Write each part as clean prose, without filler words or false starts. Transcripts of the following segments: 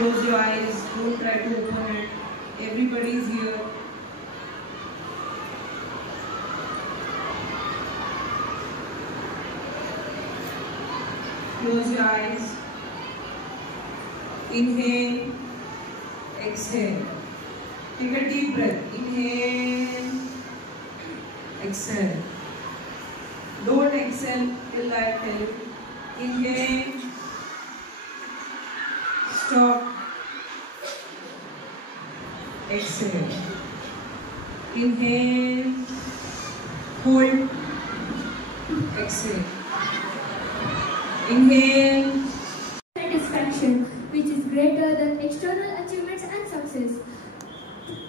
Close your eyes, don't try to open it. Everybody is here. Close your eyes. Inhale, exhale. Take a deep breath. Inhale, exhale. Don't exhale till I tell you. Inhale, stop, exhale. Inhale, hold, exhale. Inhale. Satisfaction, which is greater than external achievements and success.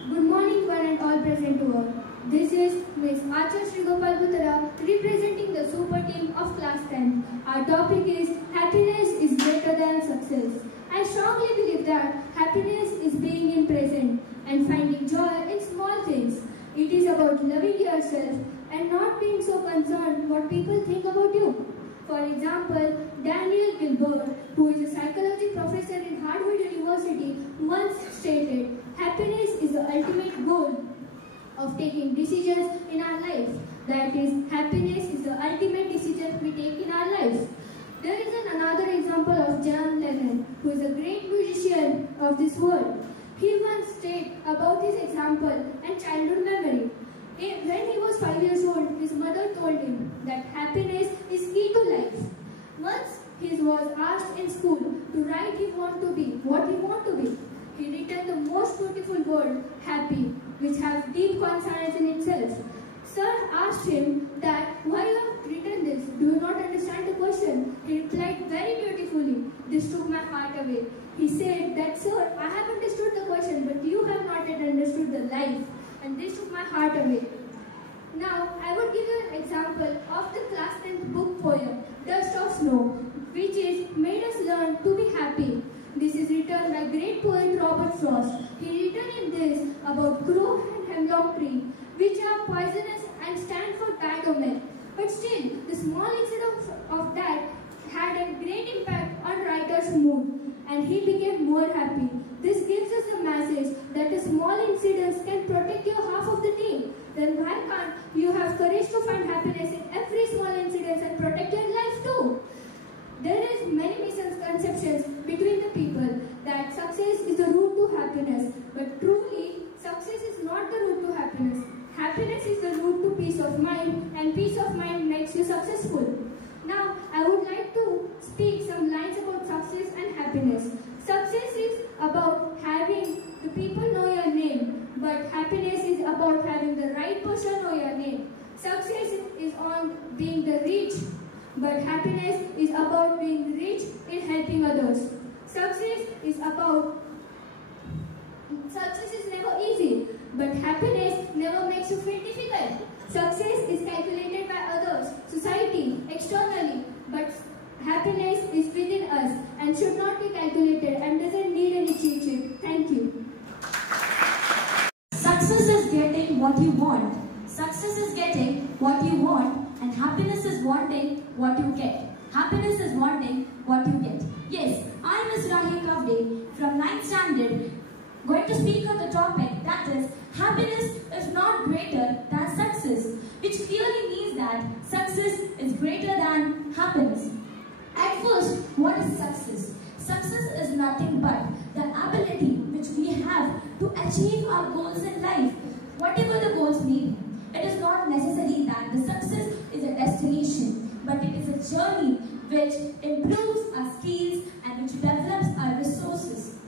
Good morning, one and all present to all. This is Ms. Archer Srigopal Butara representing the super team of class 10. Our topic is happiness is greater than success. I strongly believe that happiness is being in present and finding joy in small things. It is about loving yourself and not being so concerned what people think about you. For example, Daniel Gilbert, who is a psychology professor in Harvard University, once stated, "Happiness is the ultimate goal of taking decisions in our life." That is, happiness is the ultimate decision we take in our lives. There is another example of John Lennon, who is a great musician of this world. He once stated about his example and childhood memory. When he was 5 years old, his mother told him that happiness is key to life. Once he was asked in school to write what he want to be. He written the most beautiful word, happy, which has deep consonants in itself. Sir asked him that, "Why you have written this? Do you not understand the question?" He replied very beautifully, "This took my heart away." He said that, "Sir, I have understood the question, but you have not yet understood the life, and this took my heart away." Now, I would give you an example of the class 10th book poem, Dust of Snow, which is made us learn to be happy. This is written by great poet Robert Frost. He written in this about crow and hemlock tree, which are poisonous and stand for diatomate. But still, the small incident of that had a great impact on writer's mood, and he became more happy. This gives us a message that a small incident can protect your half of the team. Then why can't you have courage to find happiness in every small incident and protect your life too? There is many misconceptions between the people that success is the route to happiness, but truly, success is not the route to happiness. Happiness is the route to peace of mind, and peace of mind makes you successful. Now, I would like to speak some lines about success and happiness. Success is about having the people know your name, but happiness is about having the right person know your name. Success is on being the rich, but happiness is about being rich in helping others. Success is never easy, but happiness never makes you feel difficult. Success is calculated by others, society, externally, but happiness is within us and should not be calculated and doesn't need any cheat sheet. Thank you. Success is getting what you want. Success is getting what you want, and happiness is wanting what you get. Happiness is wanting what you get. Yes, I am Ms. Rahi Kavde from 9th standard, going to speak on the topic that is, happiness is not greater than success, which clearly means that success is greater than happiness. At first, what is success? Success is nothing but the ability which we have to achieve our goals in life, whatever the goals may be. It is not necessary that the success is a destination, but it is a journey which improves our skills and which develops our resources.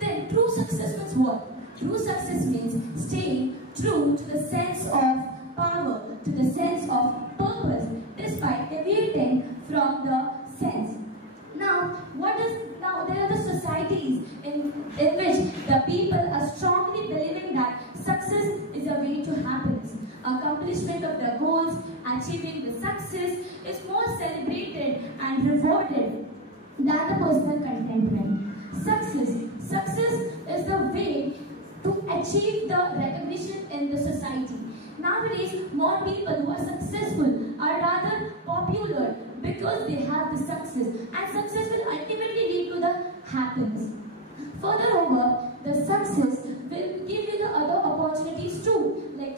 Then true success means what? True success means staying true to the sense of power, to the sense of purpose, despite deviating from the sense. Now there are the societies in which the people are strongly believing that success is a way to happiness. Accomplishment of their goals, achieving the success is more celebrated and rewarded than the personal contentment. Success is the way to achieve the recognition in the society. Nowadays, more people who are successful are rather popular because they have the success, and success will ultimately lead to the happiness.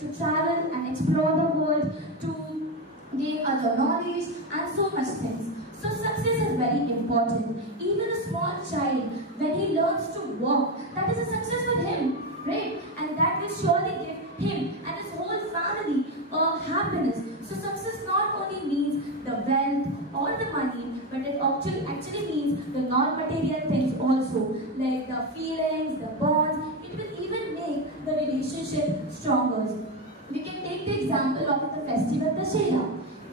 to travel and explore the world, to gain other knowledge and so much things. So success is very important. Even a small child, when he learns to walk, that is a success for him, right? And that will surely give him and his whole family happiness. So success not only means the wealth or the money, but it actually means the non-material things also, like the feelings, the bonds. It will even make the relationship stronger. We can take the example of the festival Dussehra.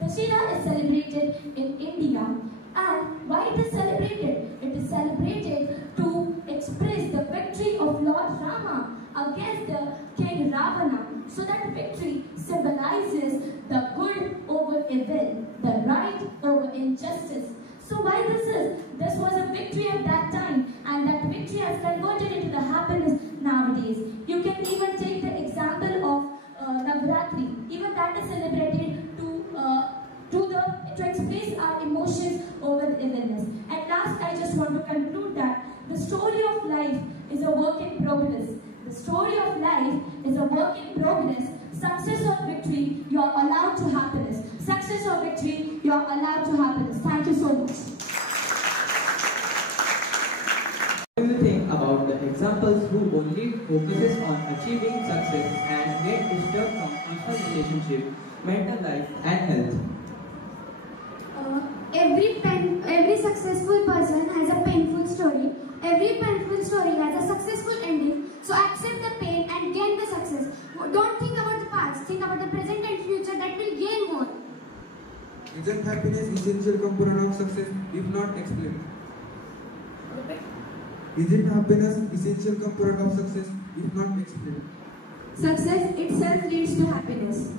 Dussehra is celebrated in India, and why it is celebrated? It is celebrated to express the victory of Lord Rama against the King Ravana. So that victory symbolizes the good over evil, the right over injustice. So why this is? This was a victory at that time, and that victory has converted into the happiness nowadays. You can even take the example of Navratri. Even that is celebrated to express our emotions over the evilness. At last, I just want to conclude that the story of life is a work in progress. The story of life is a work in progress. Success or victory, you are allowed to happiness. Success or victory, you are allowed to happiness. Thank you so much. What do you think about the examples who only focuses on achieving success and get disturbed from personal relationship, mental life and health? Every successful person has a painful story. Every painful story has a successful ending. So accept the pain and gain the success. Don't think about the past. Think about the present and future. That will gain more. Isn't happiness essential component of success if not explained? Isn't happiness essential component of success if not explained? Success itself leads to happiness.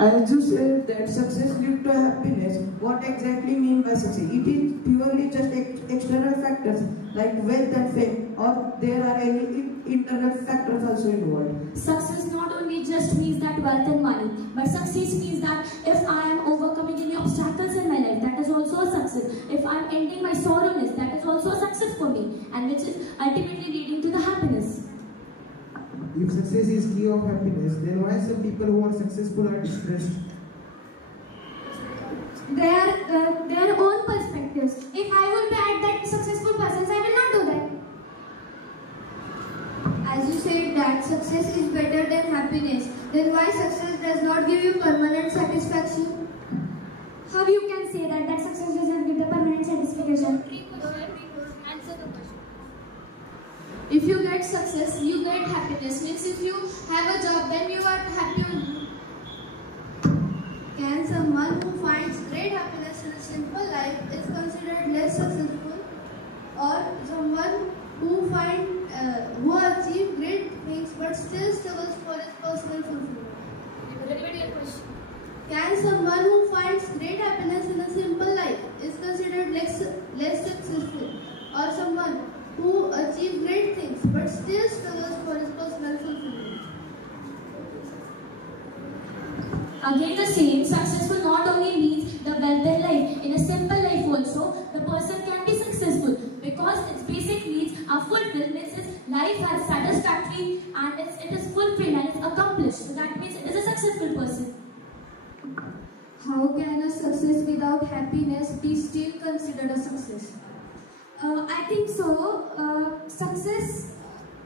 As you said that success leads to happiness, what exactly mean by success? It is purely just external factors like wealth and fame, or there are any internal factors also involved? Success not only just means that wealth and money, but success means that if I am overcoming any obstacles in my life, that is also a success. If I am ending my sorrowness, that is also a success for me, and which is ultimately leading to the happiness. If success is key of happiness, then why some people who are successful are depressed? Their own perspectives. If I will be at that successful person, I will not do that. As you said that success is better than happiness, then why success does not give you permanent satisfaction? How you can say that success does not give the permanent satisfaction? Answer the question. If you get success, you get happiness. Means if you have a job, then you are happy only. Can someone who finds great happiness in a simple life is considered less successful, or someone who achieve great things but still struggles for his personal fulfillment? Repeat your question. Can someone who finds great happiness in a simple life is considered less successful, or someone who achieve great things but still struggles for his personal fulfillment? Again the same, successful not only means the wealth in life. In a simple life also, the person can be successful because its basic needs are fulfilled. Means his life has satisfactory and it is fulfilled and it's accomplished. So that means it is a successful person. How can a success without happiness be still considered a success? I think so. Success,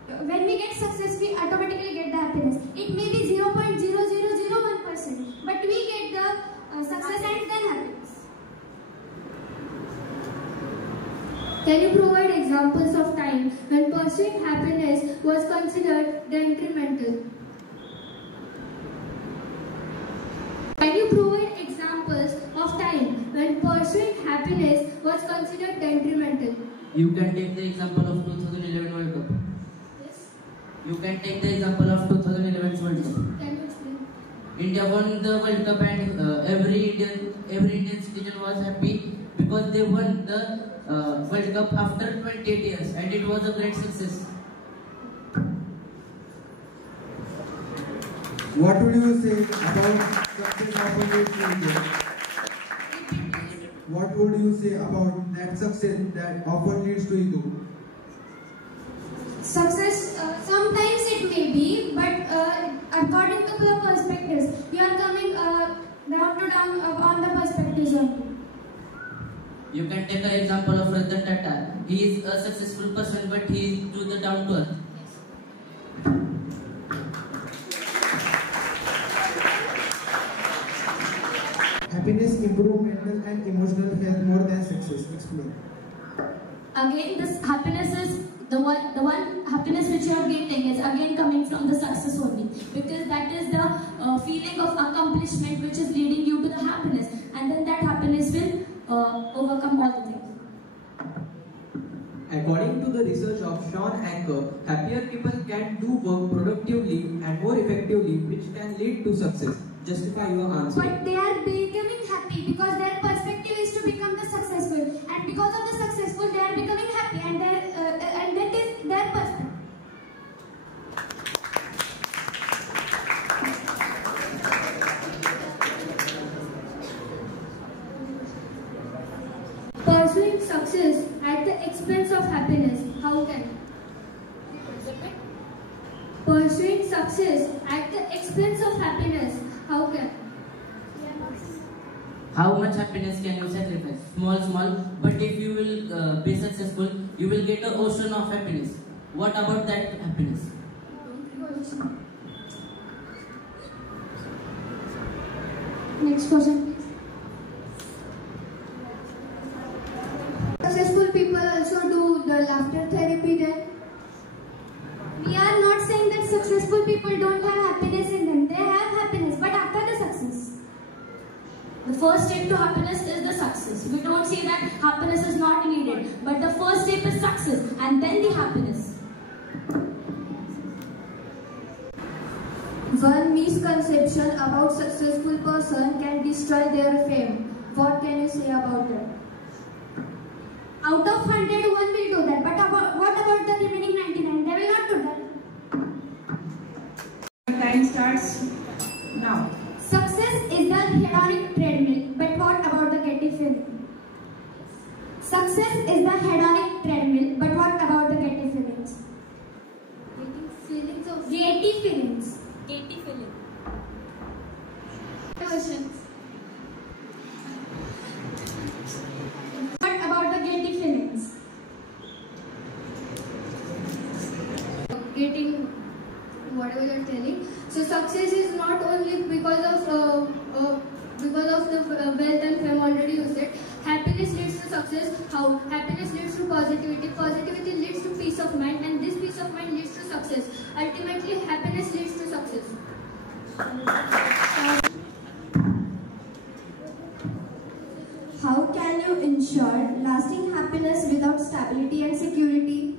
when we get success, we automatically get the happiness. It may be 0.0001%, but we get the success and then happiness. Can you provide examples of time when pursuing happiness was considered detrimental? Can you provide examples of time when pursuing happiness was considered detrimental? You can take the example of 2011 World Cup. Yes. You can take the example of 2011 World Cup. Can you explain? India won the World Cup and every Indian citizen was happy because they won the World Cup after 28 years and it was a great success. What would you say about success often leads to ego? What would you say about that success that often leads to ego? Success Sometimes it may be, but according to the perspectives, you are coming down to down on the perspectives only. You can take an example of Ratan Tata. He is a successful person, but he is to the down to earth. Happiness improves mental and emotional health more than success. Explain. Again, this happiness is the one happiness which you are getting is again coming from the success only, because that is the feeling of accomplishment which is leading you to the happiness, and then that happiness will overcome all the things. According to the research of Sean Anker, happier people can do work productively and more effectively, which can lead to success. Justify your answer. But they are becoming happy because their perspective is to become the successful, and because of the successful, they are becoming happy, and that is their perspective. Pursuing success at the expense of happiness. How can? Pursuing success at the expense of happiness. How can? How much happiness can you sacrifice? Small, but if you will be successful, you will get an ocean of happiness. What about that happiness? Next question, please. Successful people also do the laughter therapy then? We are not saying that successful people don't have happiness in them. They have happiness, but after the success. The first step to happiness is the success. We don't say that happiness is not needed, but the first step is success and then the happiness. One misconception about successful person can destroy their fame. What can you say about that? Out of 100, one will do that, but what about the remaining 99? They will not do that. Time starts now. Success is the hedonic treadmill, but what about the Getty feeling? Success is the hedonic treadmill, but what about the Getty feelings? Getty feelings. Getty feeling. Questions. What about the Getty feelings? Getting whatever you are telling. So success is not only because of the wealth and fame. Already you said happiness leads to success. How? Happiness leads to positivity. Positivity leads to peace of mind, and this peace of mind leads to success. Ultimately, happiness leads to success. How can you ensure lasting happiness without stability and security?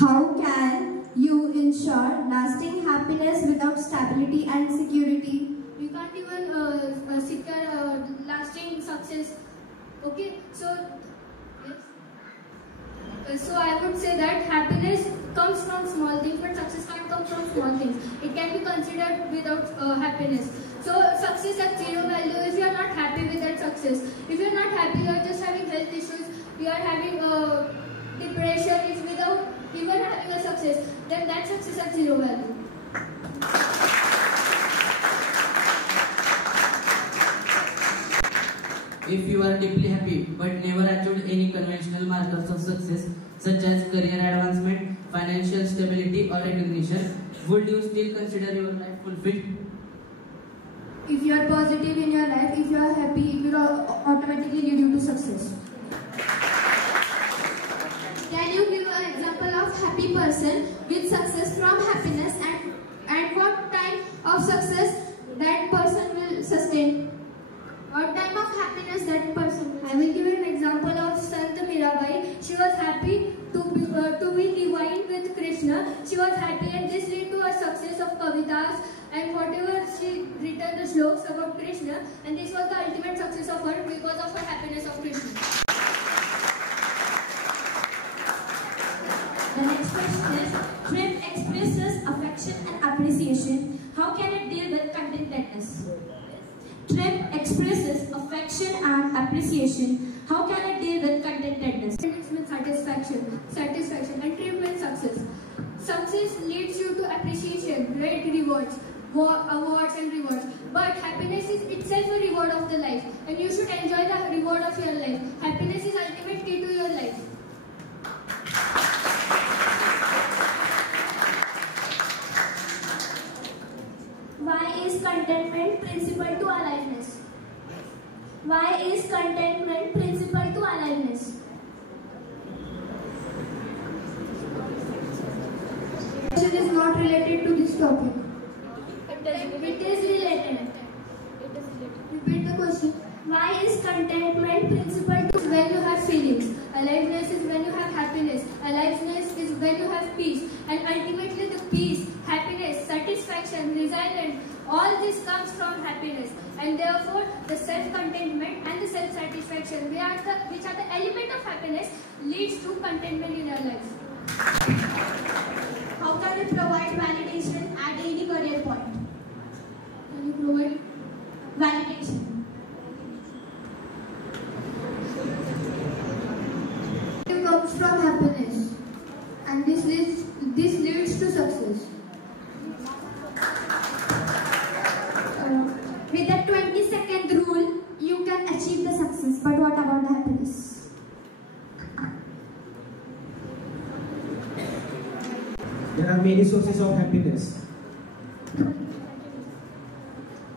How can you ensure lasting happiness without stability and security? You can't even secure lasting success. Okay, so yes. So I would say that happiness comes from small things, but success can't come from small things. It can be considered without happiness. So success at zero value if you are not happy with that success. If you are not happy, you are just having health issues, you are having depression, if without even having a success, then that success at zero value. If you are deeply happy but never achieved any conventional markers of success such as career advancement, financial stability or recognition, would you still consider your life fulfilled? If you are positive in your life, if you are happy, it will automatically lead you to success. Can you give an example of happy person with success from happiness and what type of success that person will sustain? What type of happiness that person will I will give you an example of Sant Mirabai. She was happy to be divine with Krishna. She was happy, and this led to her success of kavitas and whatever she written the sloks about Krishna, and this was the ultimate success of her because of her happiness of Krishna. The next question is, Trip expresses affection and appreciation. How can it deal with contentedness? Trip expresses affection satisfaction and appreciation, how can I deal with contentedness? It means satisfaction, and trip means success. Success leads you to appreciation, great rewards, awards and rewards. But happiness is itself a reward of the life, and you should enjoy the reward of your life. Happiness is ultimate key to your life. Why is contentment principal to aliveness? Why is contentment principal to aliveness? It is not related to this topic. It is related. Repeat the question. Why is contentment principal to When you have feelings. Aliveness is when you have happiness. Aliveness is when you have peace. And ultimately the peace, happiness, satisfaction, resilience, all this comes from happiness. And therefore the self-contentment and the self-satisfaction, which are the element of happiness, leads to contentment in our lives. How can we provide validation at any career point? Can you provide Validation. it comes from happiness, and this leads to success. With the 20-second rule, you can achieve the success. But what about the happiness? There are many sources of happiness.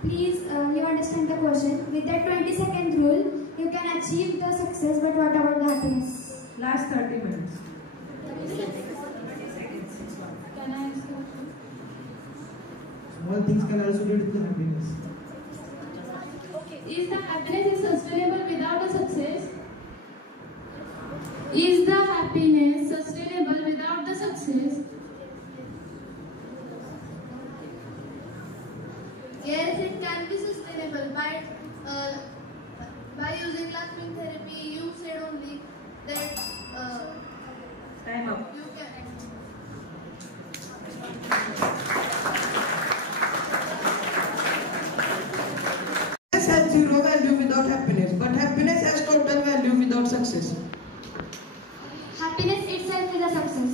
Please, you understand the question. With the 20-second rule, you can achieve the success. But what about the happiness? Last 30 minutes. Can I ask you? Small things can also lead to happiness. Is the happiness sustainable without the success? Is the happiness sustainable without the success? Yes, it can be sustainable by using laughing therapy. You said only that Time up. you can. Success has zero value without happiness, but happiness has total value without success. Happiness itself is a success.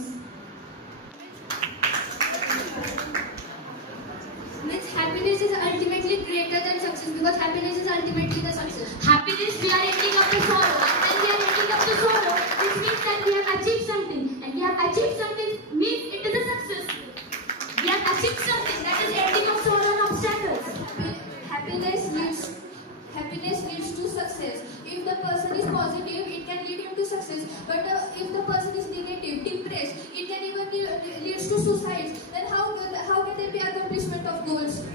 Means happiness is ultimately greater than success, because happiness is ultimately the success. Happiness, we are ending up the sorrow. And we are ending up the sorrow, which means that we have achieved something. And we have achieved something means it is a success. We have achieved something, that is ending of sorrow and obstacles. Happiness leads to success. If the person is positive, it can lead him to success. But if the person is negative, depressed, it can even lead to suicide. Then how can there be accomplishment of goals? It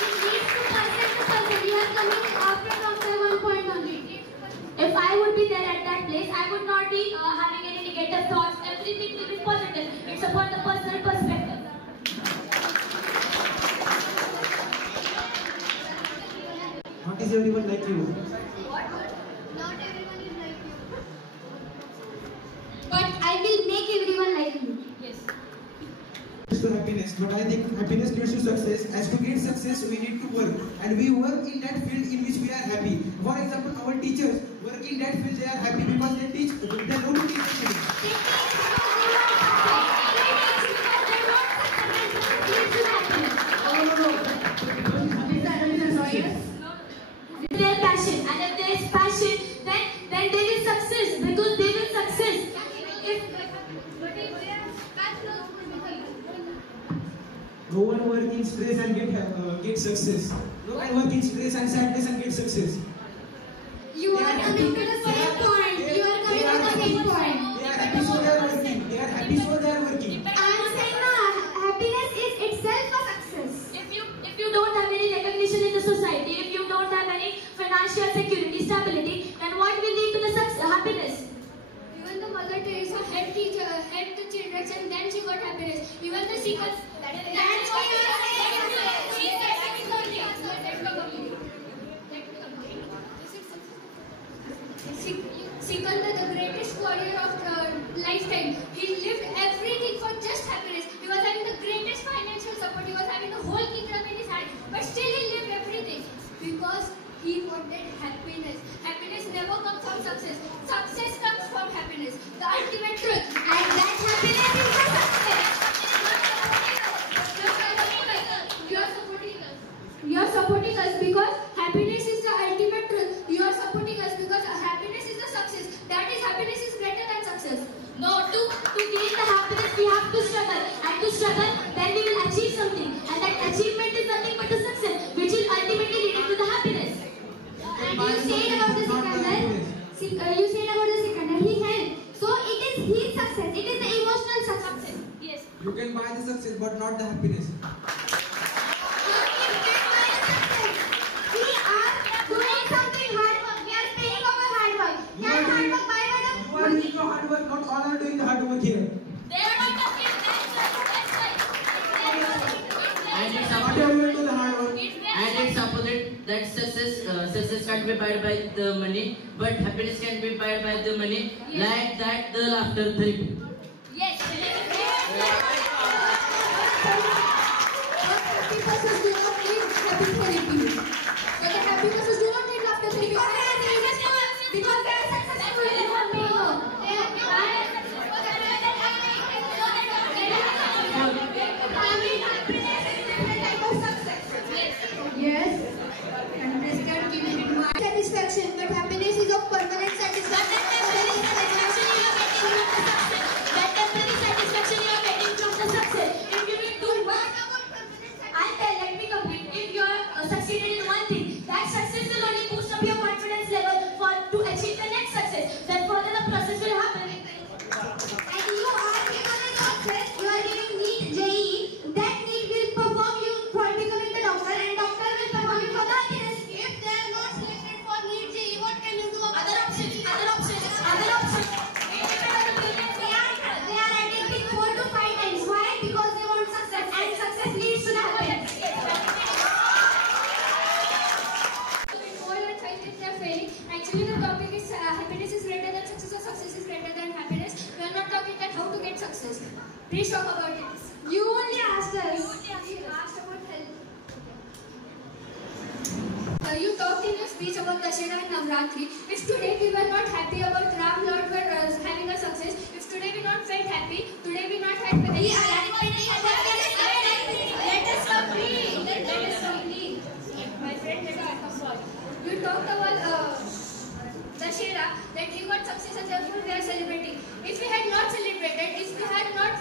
leads to person to person. We are coming after from the one point only. If I would be there at that place, I would not be having any negative thoughts. Everything will be positive. It's about the personal perspective. Not is everyone like you. Not everyone is like you. But I will make everyone like you. Yes. Leads to happiness, but I think happiness leads to success. As to get success, we need to work, and we work in that field in which we are happy. For example, our teachers work in that field; they are happy because they teach. They know to teach the Their passion, and if there is passion, then they will success, because they will success. But if they are bachelors, No one work in stress and get success. No one work in stress and sadness and get success. You are coming to the same point. You are coming to the same point. They are happy, so they are working. They are happy, so they are working. I am saying happiness is itself a success. If you don't have any recognition in the society, if you don't have any financial security, stability, then what will lead to the happiness? Even the Mother Teresa helped the children, and then she got happiness. Even the seekers. That's what you are saying. Sikandar, the greatest warrior of lifetime, he lived everything for just happiness. He was having the greatest financial support. He was having the whole kingdom in his hand, but still he lived everything because He wanted happiness. Happiness never comes from success. Success comes from happiness. The ultimate truth. And that happiness is the success. You are supporting us because happiness is the ultimate truth. You are supporting us because happiness is the success. That is, happiness is greater than success. No, to gain the happiness we have to struggle. And to struggle, then we will achieve something. And that achievement is nothing but the success, which will ultimately lead to the happiness. And you said about the Sikandar, he helped. So it is his success. It is the emotional success. Yes. You can buy the success but not the happiness. Hard work, not all are doing the hard work here. They are not talking. Do the hard work. And it's opposite that success can't be bought by the money, but happiness can be bought by the money. Yes. Like that, the laughter therapy. Yes. Because they are successful in one people. Yes. Happiness can give you satisfaction, but happiness is of permanent satisfaction. That temporary satisfaction you are getting from the success. If you will do one, let me complete. If you are succeeded in one thing, that success will only boost up your confidence level to achieve the next success. Then further the process will happen. And you are becoming success. You are giving NEET JEE. That NEET will perform you for becoming the doctor, and doctor will perform you for the happiness. If they are not selected for NEET JEE, what can you do? Other options. They are attempting 4 to 5 times. Why? Because they want success, and success leads to the happiness. Actually, the topic is happiness is greater than success, or success is greater than happiness. We are not talking about how to get success. Please talk about it. You only asked us. You asked about health. You talked in your speech about Dussehra and Navratri. If today we were not happy about Ram Lord having a success, if today we not felt happy, today we not had any. Let us complete. My friend, let us complete. You talked about Dussehra, that we got success and therefore we are celebrating. If we had not celebrated, if we had not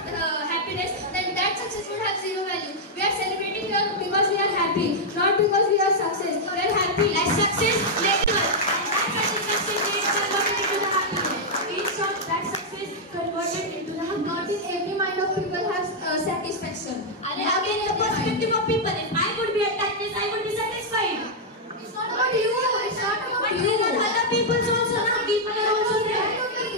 happiness, then that success would have zero value. We are celebrating here because we are happy, not because we are success. We are happy. As success, let us. And that satisfaction is converted into the happiness. Each of that success converted into the happiness. Not in every mind of people has satisfaction. And again, the perspective of people. If I would be at happiness, I would be satisfied. It's not about you. It's not about But you. there are other people also. People are also there.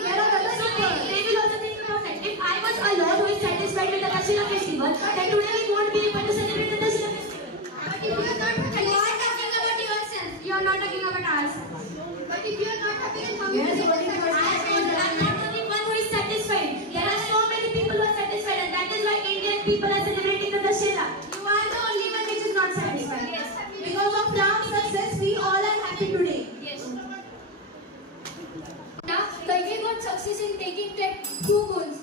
There are other So people. they will also think about it. If I was alone who is satisfied with the Dussehra festival, then today we won't be able to celebrate the Dussehra festival. But if you are not happy, you are talking about yourself. You are not talking about ourselves. But if you are not happy, then how will you get satisfied? I'm not the only one who is satisfied. There are so many people who are satisfied, and that is why Indian people are celebrating the Dussehra. You are the only one which is not satisfied. Yes. Because of Ram's success, we all are happy today. Yes. Now, Kaikeyi got success in taking 2 goals.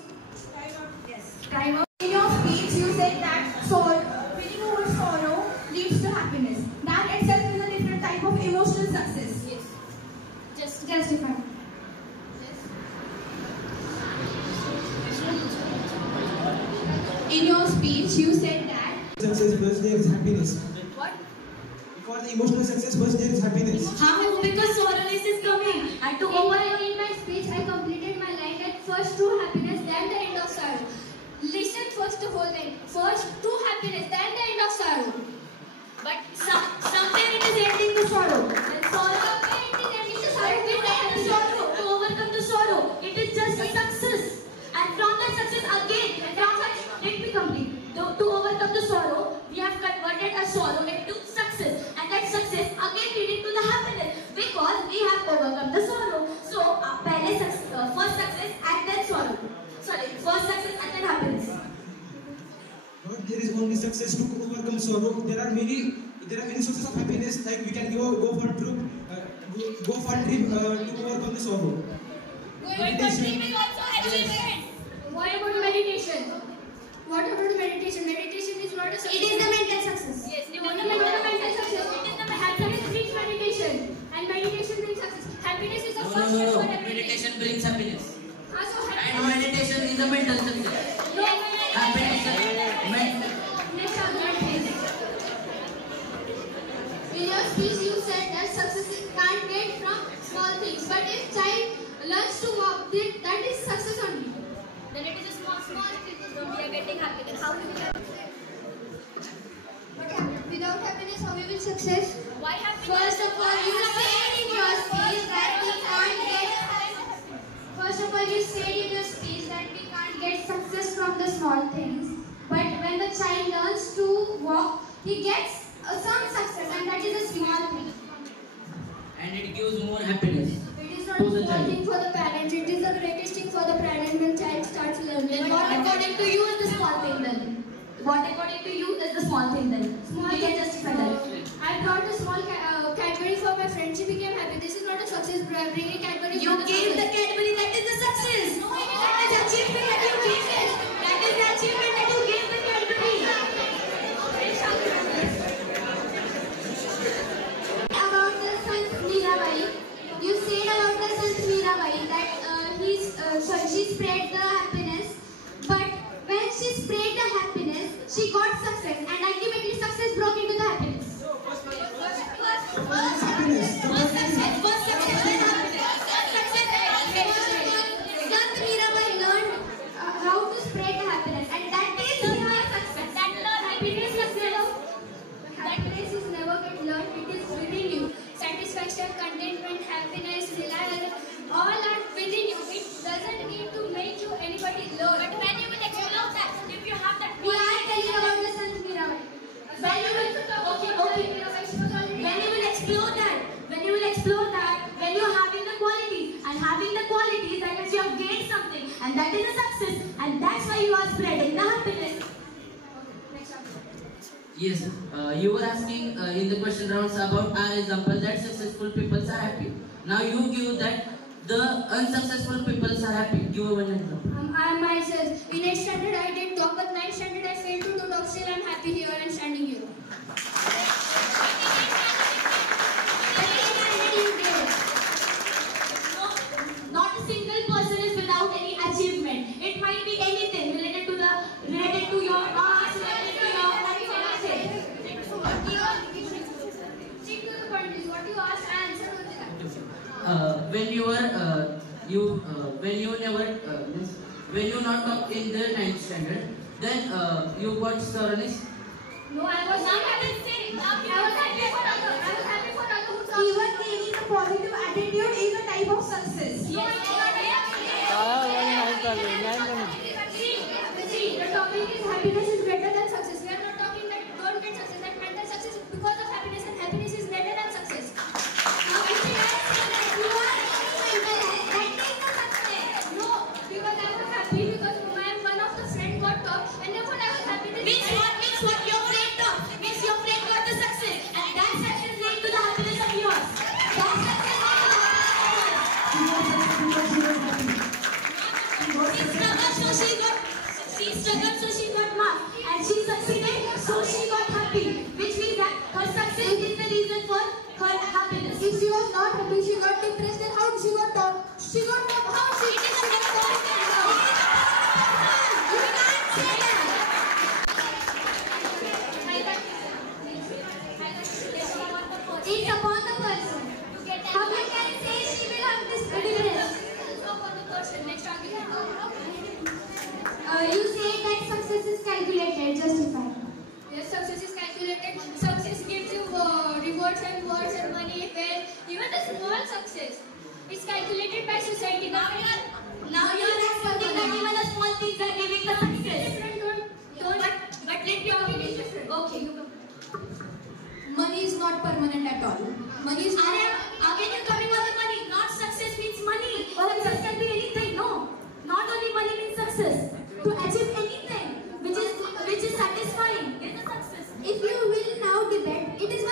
Time out. In your speech, you said that winning over sorrow leads to happiness. That itself is a different type of emotional success. Yes. Just justify. In your speech, you said that Success first there is happiness. what? For the emotional success first there is happiness. How? Because sorrowness is coming. And to In my speech, I completed my line that first true happiness, then the end of sorrow. Listen first the whole line. First true happiness, then the end of sorrow. But somewhere it is ending the sorrow. And sorrow. Somewhere it is ending the But to end the sorrow, to overcome the sorrow, it is just a success. And from that success again, let me complete. To overcome the sorrow, we have converted a sorrow into success. And that success again leading to the happiness. Because we have overcome the sorrow. So, first success and then sorrow. Sorry, first success and then happiness. Not there is only success to overcome sorrow. There are many there are many sources of happiness. Like we can go for trip to overcome the sorrow. Going for trip is also achievement. What about meditation? What about meditation? Meditation is not a success. It is the mental success. Yes, it is the mental success. It is the happiness brings meditation, and meditation brings success. Happiness is the first step for everything. Meditation brings happiness. Also, And meditation is a mental success. Happiness is Next argument. In your speech, you said that success can't get from small things. But if child learns to walk, that is success only. Then it is a small thing. We are getting happy. Then how we will have Without happiness, how we will success? Why happiness? First of all, you said in your speech that we can't get. First of all, you said in your speech that we can't get success from the small things. But when the child learns to walk, he gets some success, and that is a small thing. and it gives more happiness It is not to a the small child. thing for the parents. It is the greatest thing for the parents when child starts learning. Then what according to you is the small thing then? What according to you is the small thing then? Small We can justify that. I brought a small Cadbury for my friend. She became happy. This is not a success. Bringing Cadbury. You gave the Cadbury, that is the success. That is achievement that you gave it. That is the achievement that you gave the Cadbury. About the Sant Mirabai, you said about the Sant Mirabai that she spread the happiness, but when she spread the happiness, she got success, and ultimately success broke into the happiness. Sant Mirabai learned how to spread the happiness, and that is her success. Happiness is never get learned. It is within you. Satisfaction, contentment, happiness, reliance, all are within you. It doesn't need to make you anybody learn. But when you will explore that, if you have that, We are telling about the Sant Mirabai. When you will explore that, when you are having the quality, and having the qualities, that means you have gained something, and that is a success, and that's why you are spreading the happiness. Yes, you were asking in the question rounds about our example that successful people are happy. Now you give that the unsuccessful people are happy. Give one example. I myself, in 8th standard I did top, but 9th standard I failed to do top. Still I'm happy here and standing here. Not a single person is without any achievement. It might be anything related to your past, related to your life, anything. Stick to the point, please. What you asked, I answered only that. When you were when you not up in the 9th standard, then you got soreness. No, I was not happy. I was happy for other. I was happy for other who saw. Even gaining a positive attitude is a type of success. See, the topic is happiness is greater than success. We are not talking that don't get success, that mental success is because of happiness, and happiness is greater than success. Now, if you are mental health, that is the success. No, because I was happy because one of the friend got top, and therefore I was happy. Means what your friend got. Means your friend got the success, and that success led to the happiness of yours. That success led to the She struggled, so she got marks, and she succeeded, so she got happy. Which means that her success is the reason for her happiness. If she was not happy, she got depressed, then how did she got top? She got top. How she got top? You can't say that. It's upon the person. How you can say she will have this depressed? Next argument. You say that success is calculated, justified. Yes, success is calculated. Success gives you rewards and money, where even the small success is calculated by society. Now you are accepting that even the small things are giving the success. Don't. But let your opinion different. Okay. Money is not permanent at all. Money is not. Again you're talking about the money. Not success means money. Success can be anything. No. Not only money means success. To achieve anything which is satisfying is a success. If you will now debate, it is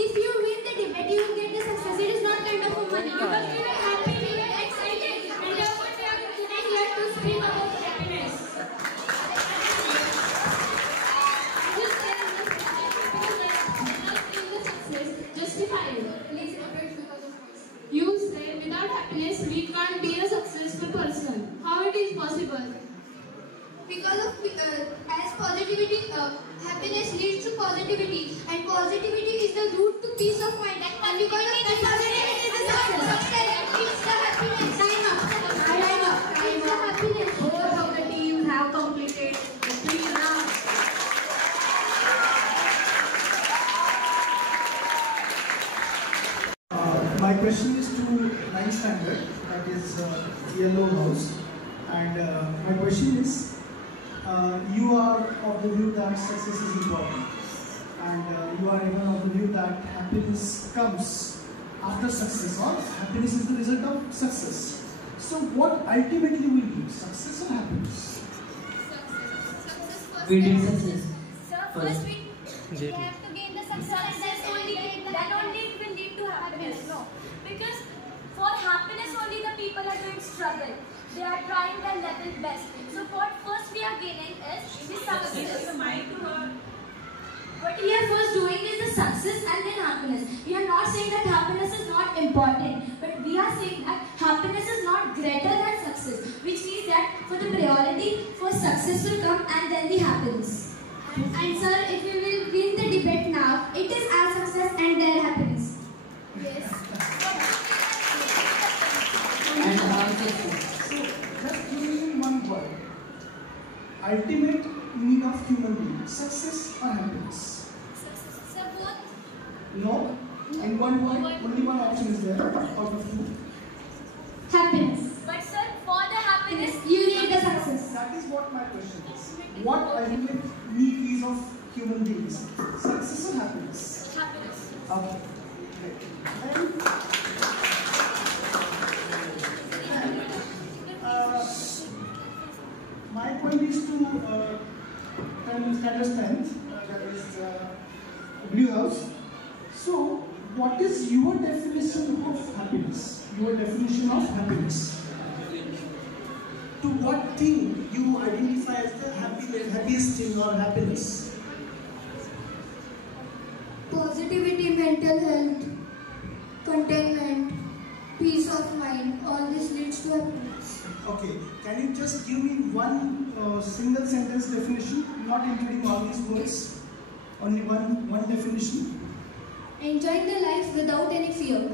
if you win the debate, you will get the success. It is not kind of money. Because we were happy, we were excited, and therefore we are today here to speak about happiness. Justify it. You say without happiness we can't be a successful person. How it is possible? Because of as positivity, happiness leads to positivity, and positivity is the route to peace of mind. And because of that, positivity is the success. It's the happiness. Time up. It's the happiness. Both of the teams have completed the 3 rounds. My question is to 9th standard, that is Yellow House, and my question is, you are of the view that success is important, and you are even of the view that happiness comes after success, or happiness is the result of success. So what ultimately we need, success or happiness? We did success. Sir, first we have to gain the success. That only it will lead to happiness. No, because for happiness only the people are doing struggle. They are trying their level best. So what first we are gaining is the success. What we are first doing is the success and then happiness. We are not saying that happiness is not important, but we are saying that happiness is not greater than success, which means that for the priority for success will come and then the happiness. And sir, if we will win the debate now, it is our success and their happiness. Yes. And also, So just give me one word. Ultimate need of human being, success or happiness? Sir, both. No. In one word, only one option is there out of 2. Happiness. But sir, for the happiness, You need the success. That is what my question is. What ultimate need is of human beings? Success or happiness? happiness. Okay. Great. My point is to understand, that is Blue House. So, what is your definition of happiness? Your definition of happiness? To what thing you identify as the happiest thing or happiness? Positivity, mental health, contentment, peace of mind, all this leads to happiness. Okay, can you just give me one single sentence definition, not including all these words? Only one definition? Enjoying the life without any fear.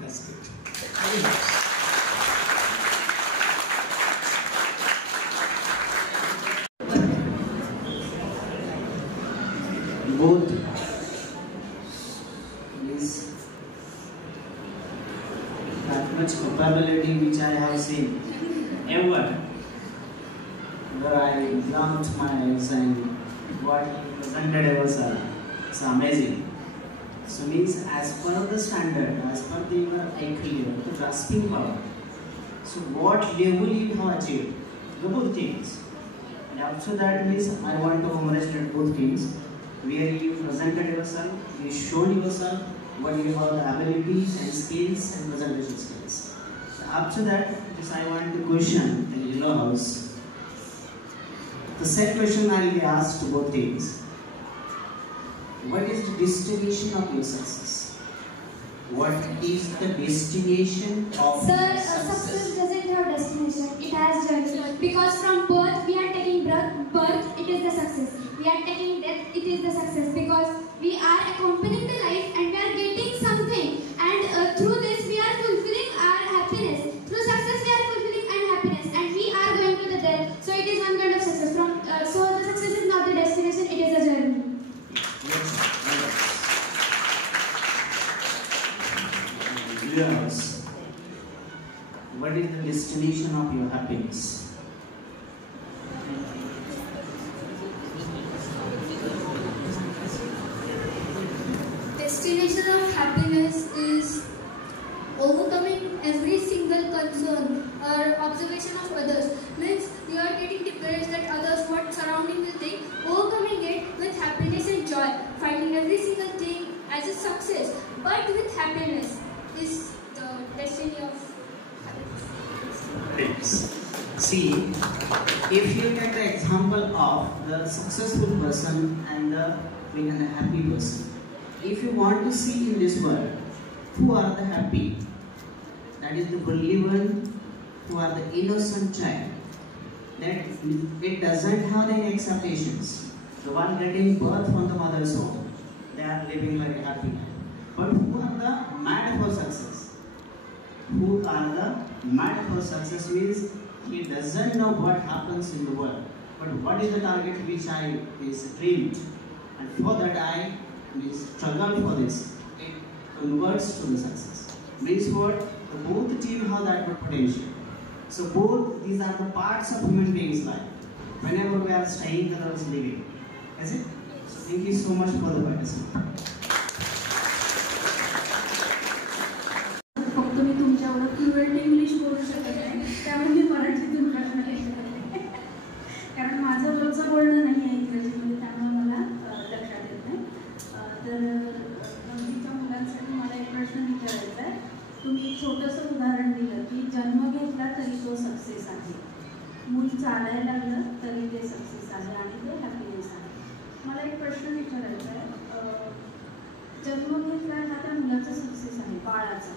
That's good. Both is that much capability which I have seen ever, where I jumped my eyes and what he presented ever, sir. It's amazing. So means as per the standard, as per the the grasping power. So what level you have achieved, the both things. And after that means I want to congratulate both teams, where you presented yourself, you showed yourself what you have the abilities and skills and presentation skills. So after that, just I want to question in Yellow House. The same question I will be asked to both teams. What is the destination of your success? What is the destination of Sir, your success doesn't have destination, it has journey. Because from birth, we are taking birth, it is the success. We are taking death, it is the success. Because we are accompanying the life and we are getting something. And through this, we are fulfilling our happiness. Through success, we are fulfilling our happiness. And we are going to the death. So it is one kind of success. So the success is not the destination, it is a journey. Yes. What is the destination of your happiness? Destination of happiness is overcoming every single concern or observation of others. Means you are getting depressed that others, what surrounding will think, overcoming it with happiness and joy, finding every single thing as a success. See, if you take the example of the successful person and the being a happy person, if you want to see in this world who are the happy, that is the only one who are the innocent child, that it doesn't have any expectations. The one getting birth from the mother's home, they are living very happy. But who are the mad for success? Who are the mad for success means he doesn't know what happens in the world, but what is the target which I is dreamed, and for that I struggle for this. It converts to the success. Means what? The both team have that potential. So both these are the parts of human beings' life. Whenever we are staying, the other is living. Is it? So thank you so much for the participation. फक्त मी तुमच्या एवढं fluent English बोलू शकत नाही, त्यामुळे मी मराठीतून प्रश्न केला. कारण माझं रोजचं बोलणं नाही आहे इंग्रजीमध्ये, त्यामुळे मला लक्षात येत नाही. तर नववीच्या मुलांसाठी मला एक प्रश्न विचारायचा आहे. तुम्ही एक छोटंसं उदाहरण दिलं की जन्म घेतला तरी तो सक्सेस आहे, मूल चालायला लागलं तरी ते सक्सेस आहे आणि ते हॅपीनेस आहे. मला एक प्रश्न विचारायचा आहे. जन्म घेतला हा त्या मुलाचा सक्सेस आहे, बाळाचा.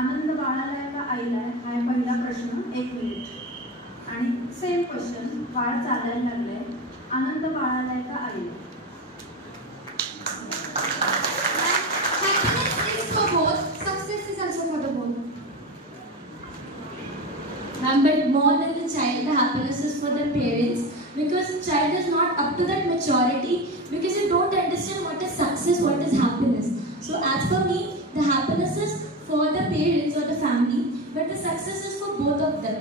आनंद बाळाला आहे का आईला आहे, हा पहिला प्रश्न. 1 मिनिट. आणि सेम क्वेश्चन, बाळ चालायला लागलंय, आनंद बाळाला आहे का आईला? But more than the child, the happiness is for the parents, because the child is not up to that maturity, because you don't understand what is success, what is happiness. So as for me, the happiness is for the parents or the family, but the success is for both of them.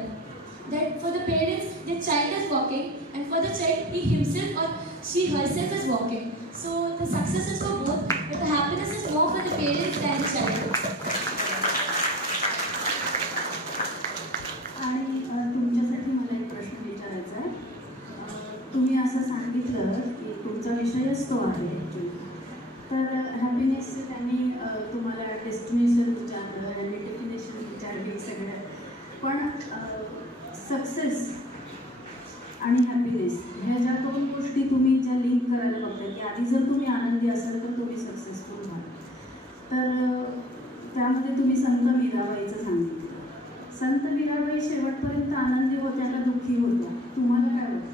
That for the parents, the child is walking, and for the child, he himself or she herself is walking. So the success is for both, but the happiness is more for the parents than the child. तुमच्यासाठी मला एक प्रश्न विचारायचा आहे. तुम्ही असं सांगितलं की तुमचा विषयच तो आहे ॲक्च्युली. तर हॅपीनेसचे त्यांनी तुम्हाला डेस्टिनेशन विचारलं, यांनी डेफिनेशन विचारली सगळं. पण सक्सेस आणि हॅपीनेस ह्या ज्या 2 गोष्टी तुम्ही ज्या लिंक करायला बघताय की आधी जर तुम्ही आनंदी असाल तर तुम्ही सक्सेसफुल व्हाल. तर त्यामध्ये तुम्ही संत मीराबाईचं सांगितलं. संत मीराबाई शेवटपर्यंत आनंदी होत्या का दुःखी होत्या? तुम्हाला काय वाटतं?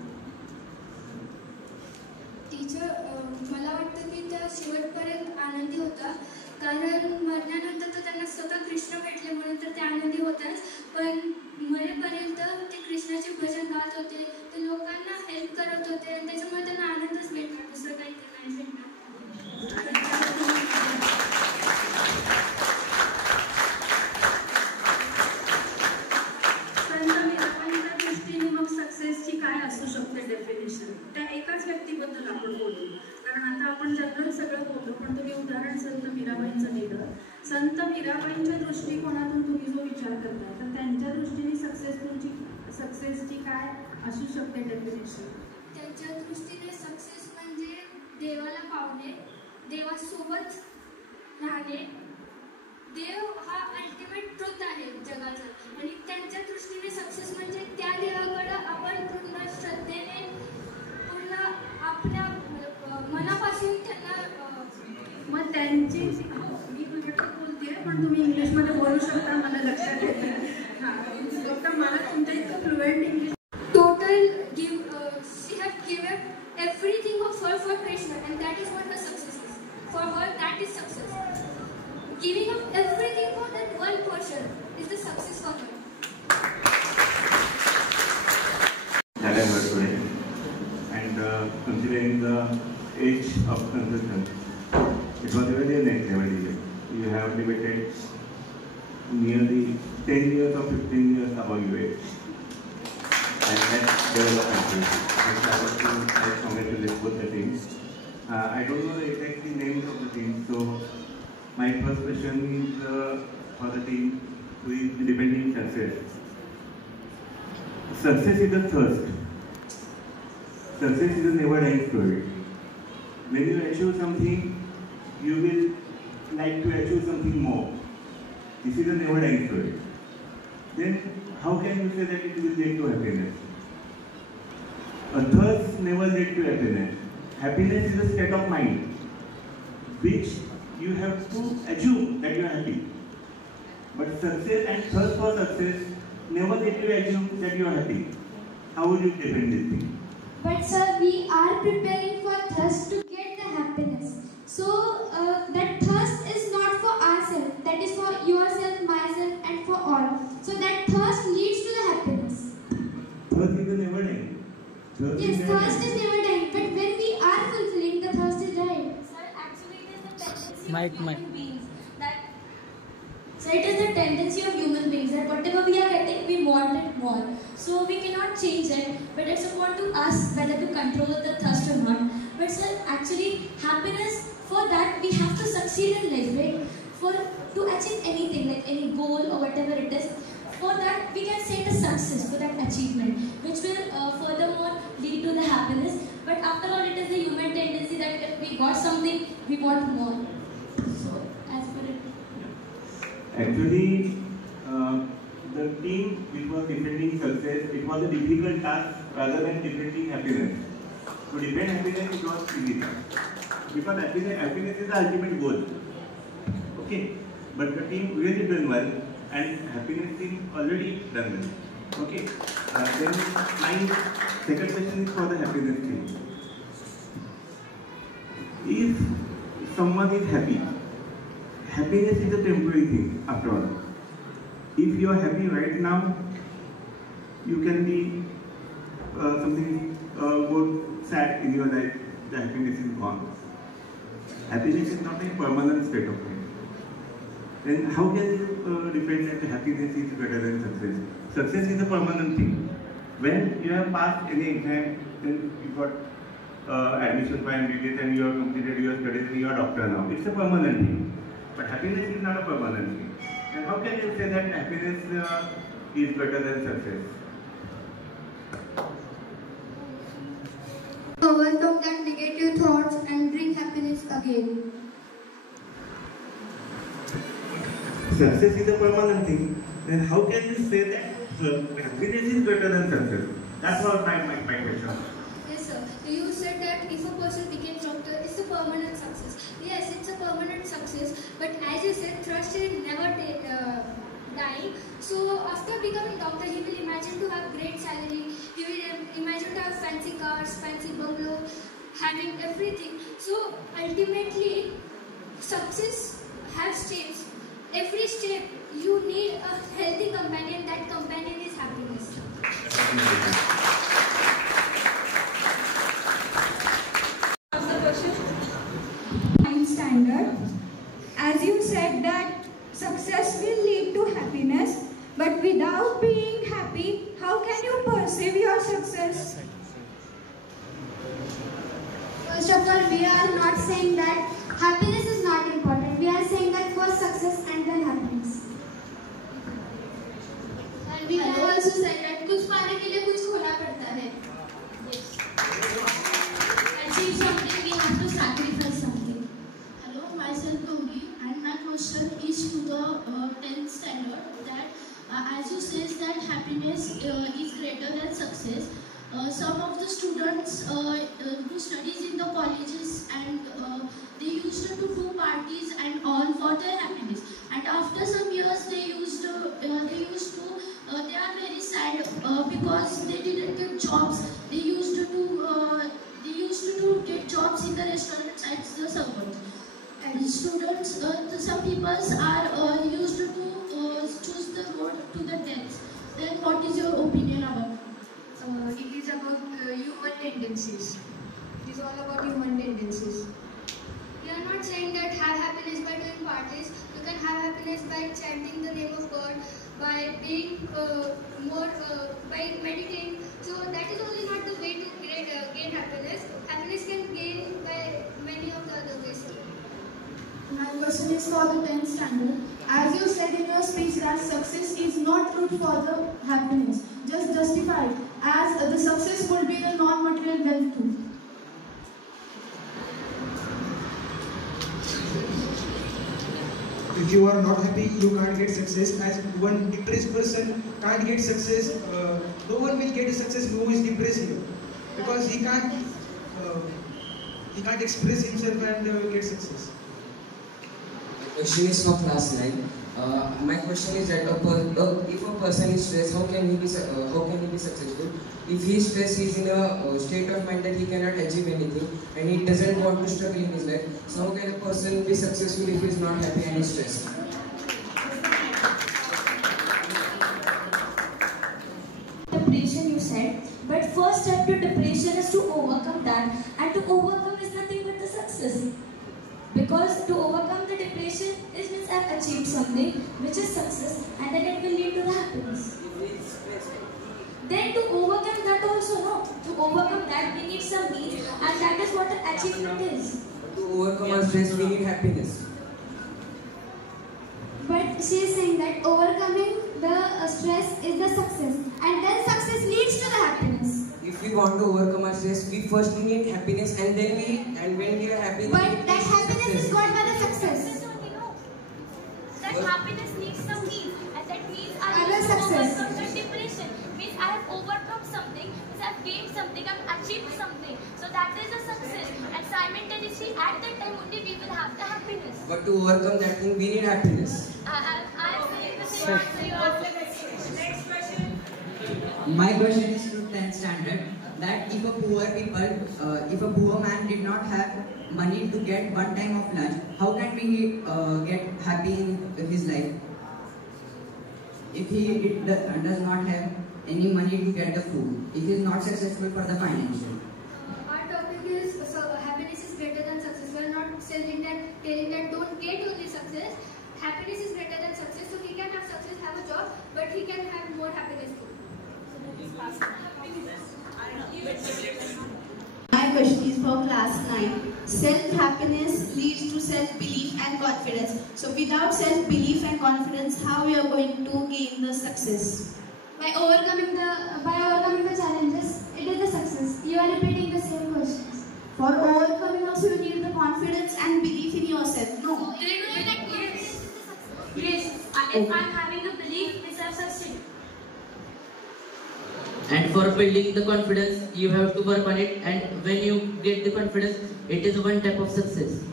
टीचर, मला वाटतं की त्या शेवटपर्यंत आनंदी होता, कारण मरण्यानंतर तर त्यांना स्वतः कृष्ण भेटले म्हणून तर त्या आनंदी होत्याच, पण मरेपर्यंत ते कृष्णाचे भजन गात होते, ते लोकांना हेल्प करत होते, आणि त्याच्यामुळे त्यांना आनंदच भेटणार, दुसरं काही ते नाही भेटणार. सक्सेसची काय असू शकते डेफिनेशन, त्या एकाच व्यक्तीबद्दल आपण बोलू. कारण आता आपण जनरल सगळं बोललो, पण तुम्ही उदाहरण संत मीराबाईंचं दिलं. संत मीराबाईंच्या दृष्टिकोनातून तुम्ही जो विचार करताय, तर त्यांच्या दृष्टीने सक्सेसची काय असू शकते डेफिनेशन? त्यांच्या दृष्टीने सक्सेस म्हणजे देवाला पावणे, देवासोबत राहणे. देव हा अल्टिमेट ट्रुथ आहे जगाचा, आणि त्यांच्या दृष्टीने सक्सेस म्हणजे त्या देवाकडं आपण पूर्ण श्रद्धेने, पूर्ण आपल्या मनापासून त्यांना. मग त्यांची, मी तुझ्याकडे बोलते पण तुम्ही इंग्लिशमध्ये बोलू शकता, मला लक्षात येते. हां, फक्त मला तुमच्या इतकं fluent English. Total she have given everything of her for Krishna, and that is what her success is. For her, that is success. Giving up everything for that one person is the success for her. And considering the age of consumption, it was a very next level event. You have limited nearly 10 years or 15 years above your age. And that's development. I congratulate both the teams. I don't know the exact names of the teams, so my first question is for the team who is defending success. Success is a thirst. Success is a never-dying story. When you achieve something, you will like to achieve something more. This is a never-dying story. then how can you say that it will lead to happiness? A thirst never leads to happiness. Happiness is a state of mind which you have to assume that you are happy. But success and thirst for success never let you assume that you are happy. How would you defend this thing? But sir, we are preparing for thirst to get the happiness. So that thirst is not for ourselves. That is for yourself, myself, and for all. So that thirst leads to the happiness. Thirst is never dying. Yes, thirst is never dying. But when we are fulfilling, the thirst is dying. Sir, actually it is the tendency Mike, of human beings that. So it is the tendency of human beings that whatever we are getting, we want it more. So we cannot change it, but it's upon to us whether to control the thirst or not. But sir, actually happiness, for that we have to succeed in life, right? To achieve anything, like any goal or whatever it is, for that we can set a success for that achievement, which will furthermore lead to the happiness. But after all, it is the human tendency that if we got something, we want more. So as per it. Actually, the team which was defending success, it was a difficult task rather than defending happiness. To defend happiness, it was easy. Because happiness is the ultimate goal. Okay, but the team really done well, and happiness team already done well. Okay, then my second question is for the happiness team. If someone is happy, happiness is a temporary thing after all. If you are happy right now, you can be something good, sad in your life, the happiness is gone. Happiness is not a permanent state of mind. Then how can you defend that happiness is better than success? Success is a permanent thing. When you have passed any exam, then you got admission by MBBS and you have completed your studies and you are a doctor now. It's a permanent thing. But happiness is not a permanent thing. And how can you say that happiness is better than success? Overcome that negative thoughts and bring happiness again. Success is a permanent thing. Then how can you say that happiness is better than success? That's all my question. Yes, sir. You said that if a person becomes doctor, it's a permanent success. Yes, it's a permanent success. But as you said, trust is never dying. So after becoming doctor, he will imagine to have great salary. He will imagine to have fancy cars, fancy bungalow, having everything. So ultimately, success has changed. Every step, you need a healthy companion. That companion is happiness. What's the question? Ninth standard. As you said that success will lead to happiness, but without being happy, how can you perceive your success? First of all, we are not saying that happiness is not important. We are saying that first success and then happiness. And we can also say that कुछ पाने के लिए कुछ खोना पड़ता है. Yes. Achieve something, we have to sacrifice something. Hello, myself Gauri, and my question is to the 10th standard that as you says that happiness is greater than success. Some of the students who studies in the colleges and they used to do parties and all for their happiness, and after some years they are very sad because they didn't get jobs. They used to get jobs in the restaurants as the servants. And students, some people are used to choose the road to the death. Then what is your opinion about? It is about human tendencies. It is all about human tendencies. We are not saying that have happiness by doing parties. You can have happiness by chanting the name of God, by being by meditating. So that is only not the way to gain happiness. Happiness can gain by many of the other ways. My question is for the 10th standard. As you said in your speech that success is not root for the happiness. Just justify it, as the success would be the non-material wealth too. if you are not happy, you can't get success. As one depressed person can't get success, no one will get success who is depressed here, because he can't express himself and get success. The question is for class 9. My question is that if a person is stressed, how can he be successful? If he is stressed, he is in a state of mind that he cannot achieve anything, and he doesn't want to struggle in his life. So how can a person be successful if he is not happy and is stressed? Depression, you said, but first step to depression is to overcome that, and to overcome is nothing but the success. Because to overcome the depression is means I've achieved something which is success, and then it will lead to the happiness. Then to overcome that also, no. To overcome that we need some means, and that is what an achievement is. To overcome our stress we need happiness. But she is saying that overcoming the stress is the success, and then success leads to the happiness. If we want to overcome our stress, we first need happiness, and when we are happy. But that happiness is got by the success. That happiness needs some means, and that means I have overcome the depression. Means I have overcome something, means I have gained something, I have achieved something. So that is a success. And simultaneously, at that time only we will have the happiness. But to overcome that thing, we need happiness. I am saying the same answer you also. Next question. My question is to 10th standard, that if a poor man did not have money to get one time of lunch, how can we get happy in his life? If he does not have any money to get the food, if he is not successful for the financial. Our topic is happiness is greater than success. We are not telling that don't get only success. Happiness is greater than success. So he can have success, have a job, but he can have more happiness too. My question is for class 9. Self-happiness leads to self-belief and confidence. So without self-belief and confidence, how we are going to gain the success? By overcoming the challenges, it is the success. You are repeating the same questions. For overcoming also you need the confidence and belief in yourself. No. Yes. If I am having a belief, means I have succeeded. And for building the confidence, you have to work on it, and when you get the confidence, it is one type of success.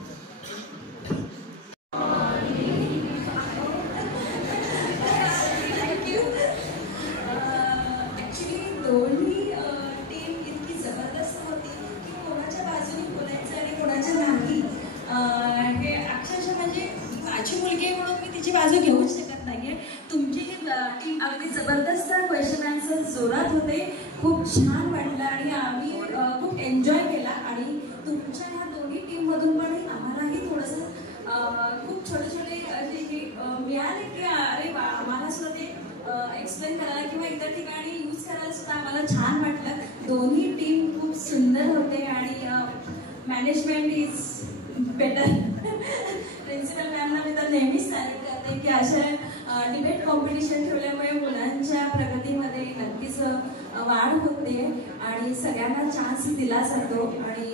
बाजू घेऊच शकत नाहीये. तुमची ही team अगदी जबरदस्त question answer जोरात होते. खूप छान वाटलं आणि आम्ही खूप एन्जॉय केला. आणि तुमच्या ह्या दोन्ही टीम मधून पण आम्हालाही थोडंसं खूप छोटे छोटे मिळाले की अरे वा, आम्हाला सुद्धा ते एक्सप्लेन करायला किंवा इतर ठिकाणी यूज करायला सुद्धा आम्हाला छान वाटलं. दोन्ही टीम खूप सुंदर होते आणि मॅनेजमेंट इज बेटर. प्रिन्सिपल मॅमना मी तर नेहमीच तारीफ करते की अशा डिबेट कॉम्पिटिशन ठेवल्यामुळे मुलांच्या प्रगतीमध्ये नक्कीच वाढ होते आणि सगळ्यांना चान्स दिला जातो. आणि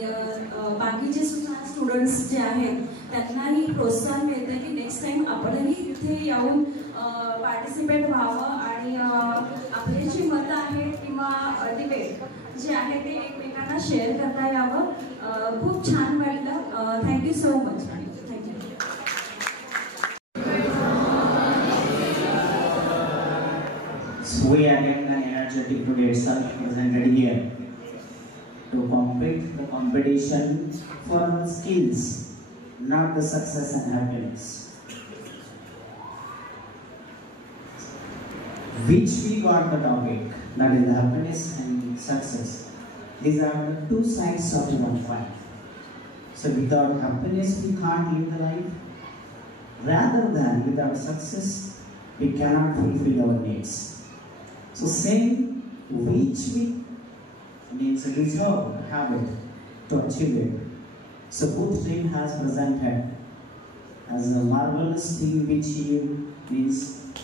बाकीचे सुद्धा स्टुडंट्स जे आहेत त्यांनाही प्रोत्साहन मिळते की नेक्स्ट टाइम आपणही इथे येऊन पार्टिसिपेट व्हावं आणि आपली जी मतं आहेत किंवा डिबेट जे आहे ते एकमेकांना शेअर करता यावं. खूप छान वाटलं. Thank you so much. We again an energetic today itself presented here to compete the competition for our skills, not the success and happiness. Which we got the topic, that is the happiness and success. These are the two sides of one coin. So without happiness we can't live the life. Rather than without success we cannot fulfill our needs. So same which we means reserve habit to achieve it. So both team has presented as a marvelous thing which you means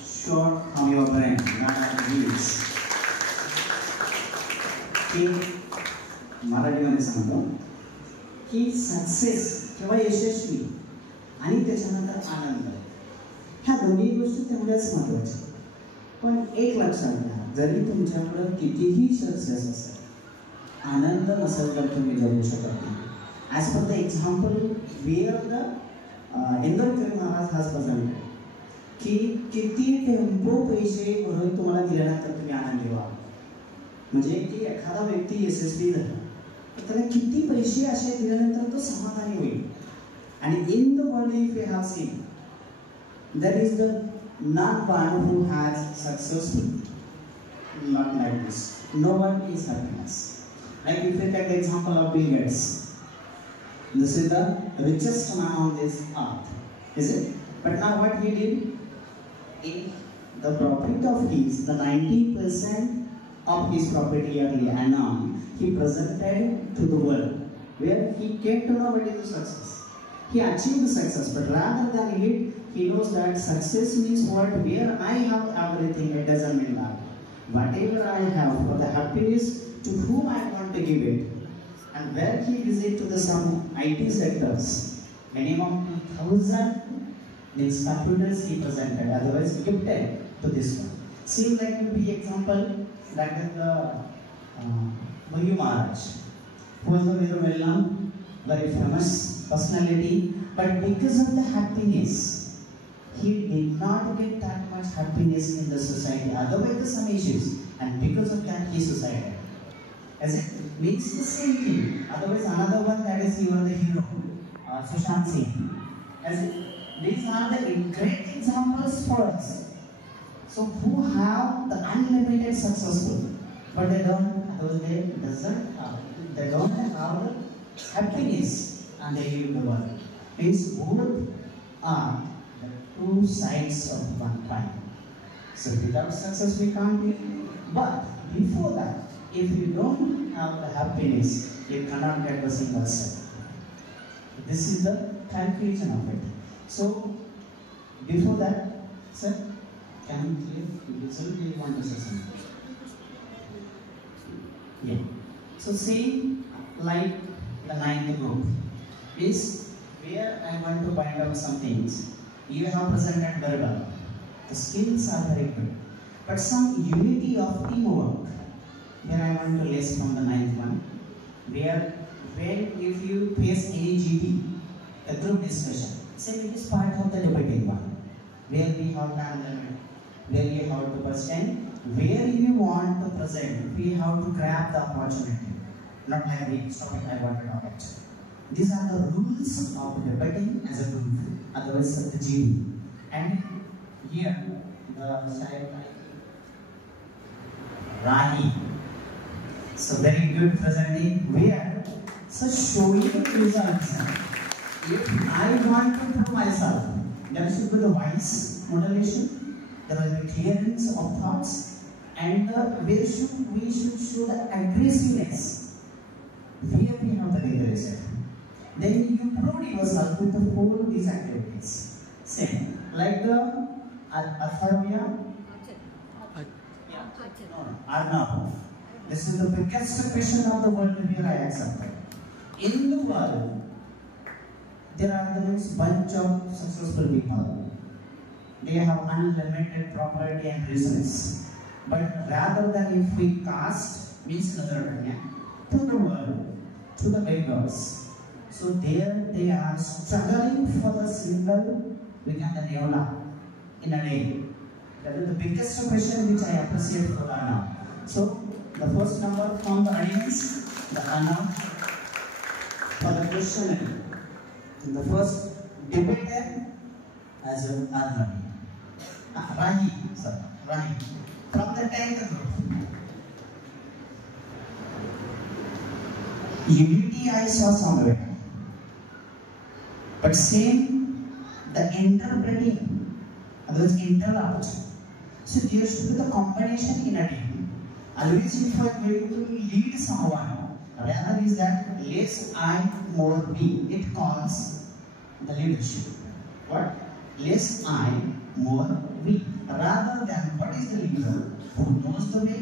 short from your brain, not at wheels. की मराठीमध्ये सांगतो की success किंवा यशस्वी आणि त्याच्यानंतर आनंद ह्या दोन्ही गोष्टी तेवढ्याच महत्त्वाच्या. पण एक लक्षात घ्या, जरी तुमच्याकडं कितीही सक्सेस असेल, आनंद नसेल तर तुम्ही जगू शकत नाही. As per the example where the Indorikar Maharaj हाच प्रेझेंटेड की किती टेम्पो पैसे भरून तुम्हाला दिल्यानंतर तुम्ही आनंदी व्हा. म्हणजे की एखादा व्यक्ती यशस्वी झाला तर त्याला किती पैसे असे दिल्यानंतर तो समाधानी होईल. आणि in the world if you have seen there is the not one who has successful, not like this. No one is happiness. Like if you take the example of Bill Gates, this is the richest man on this earth, is it? But now what he did, in the profit of his, the 90% of his property yearly and now he presented to the world, where he came to know what is the success. He achieved success, but rather than it, he knows that success means what? Where I have everything, it doesn't mean that. Whatever I have for the happiness, to whom I want to give it. And where he visit to the some IT sectors, minimum 2,000 means computers he presented, otherwise gifted to this one. Seems like will be example that is the Bhagyu Maharaj, who was a very well known, very famous personality, but because of the happiness, he did not get that much happiness in the society. Otherwise, there are some issues, and because of that, he suicided. As it means the same thing. Otherwise, another one that is you are the hero, Sushant Singh. As it, these are the great examples for us. So, who have the unlimited successful, but they don't. They don't have the happiness, and they live the world. Means both are two sides of one coin. So without success we can't live. But before that, if you don't have the happiness, you cannot get the single cell. This is the calculation of it. So before that, sir, can you clear? Do you want to say something? Yeah. So same like the ninth group is where I want to find out some things. You have presented very well. The skills are very good. But some unity of teamwork, where I want to list from the ninth one, where when if you face any GP, a group discussion, say it is part of the debating one, where we have time limit, where we have to present, where you want to present, we have to grab the opportunity. Not like the topic I want to talk about. These are the rules of debating as a group, otherwise the GD. And here the child Rahi. So very good presenting. Where so showing results. If I want to prove myself, there should be the wise motivation, there will be clearance of thoughts, and we should show the aggressiveness. Where we have the result. Then you prove yourself with the whole these activities. Same like the Atharvya. Arnav. This is the biggest question of the world where I accepted. In the world, there are the next bunch of successful people. They have unlimited property and business. But rather than if we cast means another to the world, to the beggars. So there they are struggling for the single weekend the neola in a day. That is the biggest question which I appreciate for Anna. So the first number from the audience, the Anna for the questionnaire. The first debater as an Anna. Rahi, sir, Rahi. From the 10th group. Unity I saw somewhere. But same, the interpreting, otherwise interrupt. So there should be the combination in a team. Always if you are going to lead someone, rather is that less I, more we. It calls the leadership. What? Less I, more we. Rather than what is the leader? Who knows the way,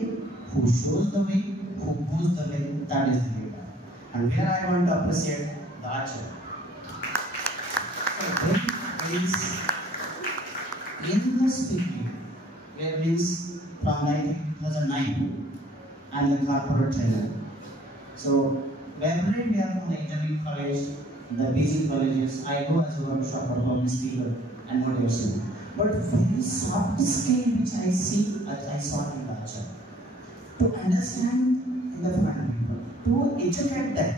who shows the way, who goes the way, that is the leader. And where I want to appreciate the archer. So speaking. It is from 2009. I'm a corporate trainer. So wherever we are from the engineering college, the basic colleges, I go as a workshop or public speaker and motivation. But very soft skill which I see, I saw in culture. To understand the front people, to educate them,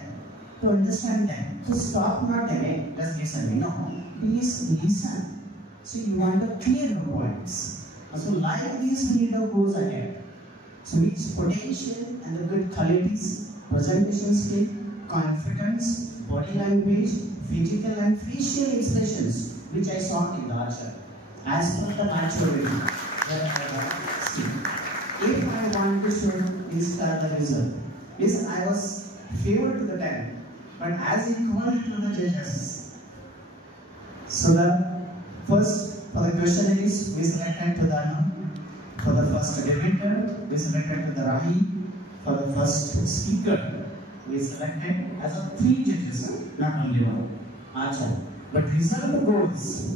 to understand them, to stop not again, just listen, please listen. So you want to clear the points. So like this leader goes ahead. So its potential and the good qualities, presentation skill, confidence, body language, physical and facial expressions, which I saw in the archer, as per the maturity that I have seen. If I want to show this the result, listen, I was favored to the 10, but as equal to the judges. So the first for the question is we selected to the for the first debater, we selected to the Rahi. For the first speaker, we selected as of 3 judges, not only 1. Acha. But result goes.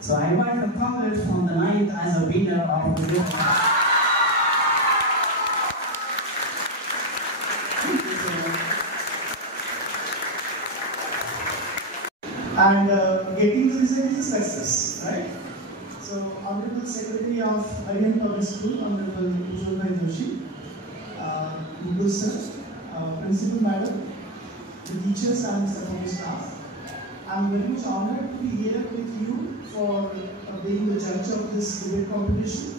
So I want to comment from the 9th as a winner of the day. And getting the result is a success, right? So, Honorable Secretary of IIM Public School, Honorable Ujjwal Joshi, Guru Sir, Principal Madam, the teachers and the staff, I'm very much honored to be here with you for being the judge of this debate competition.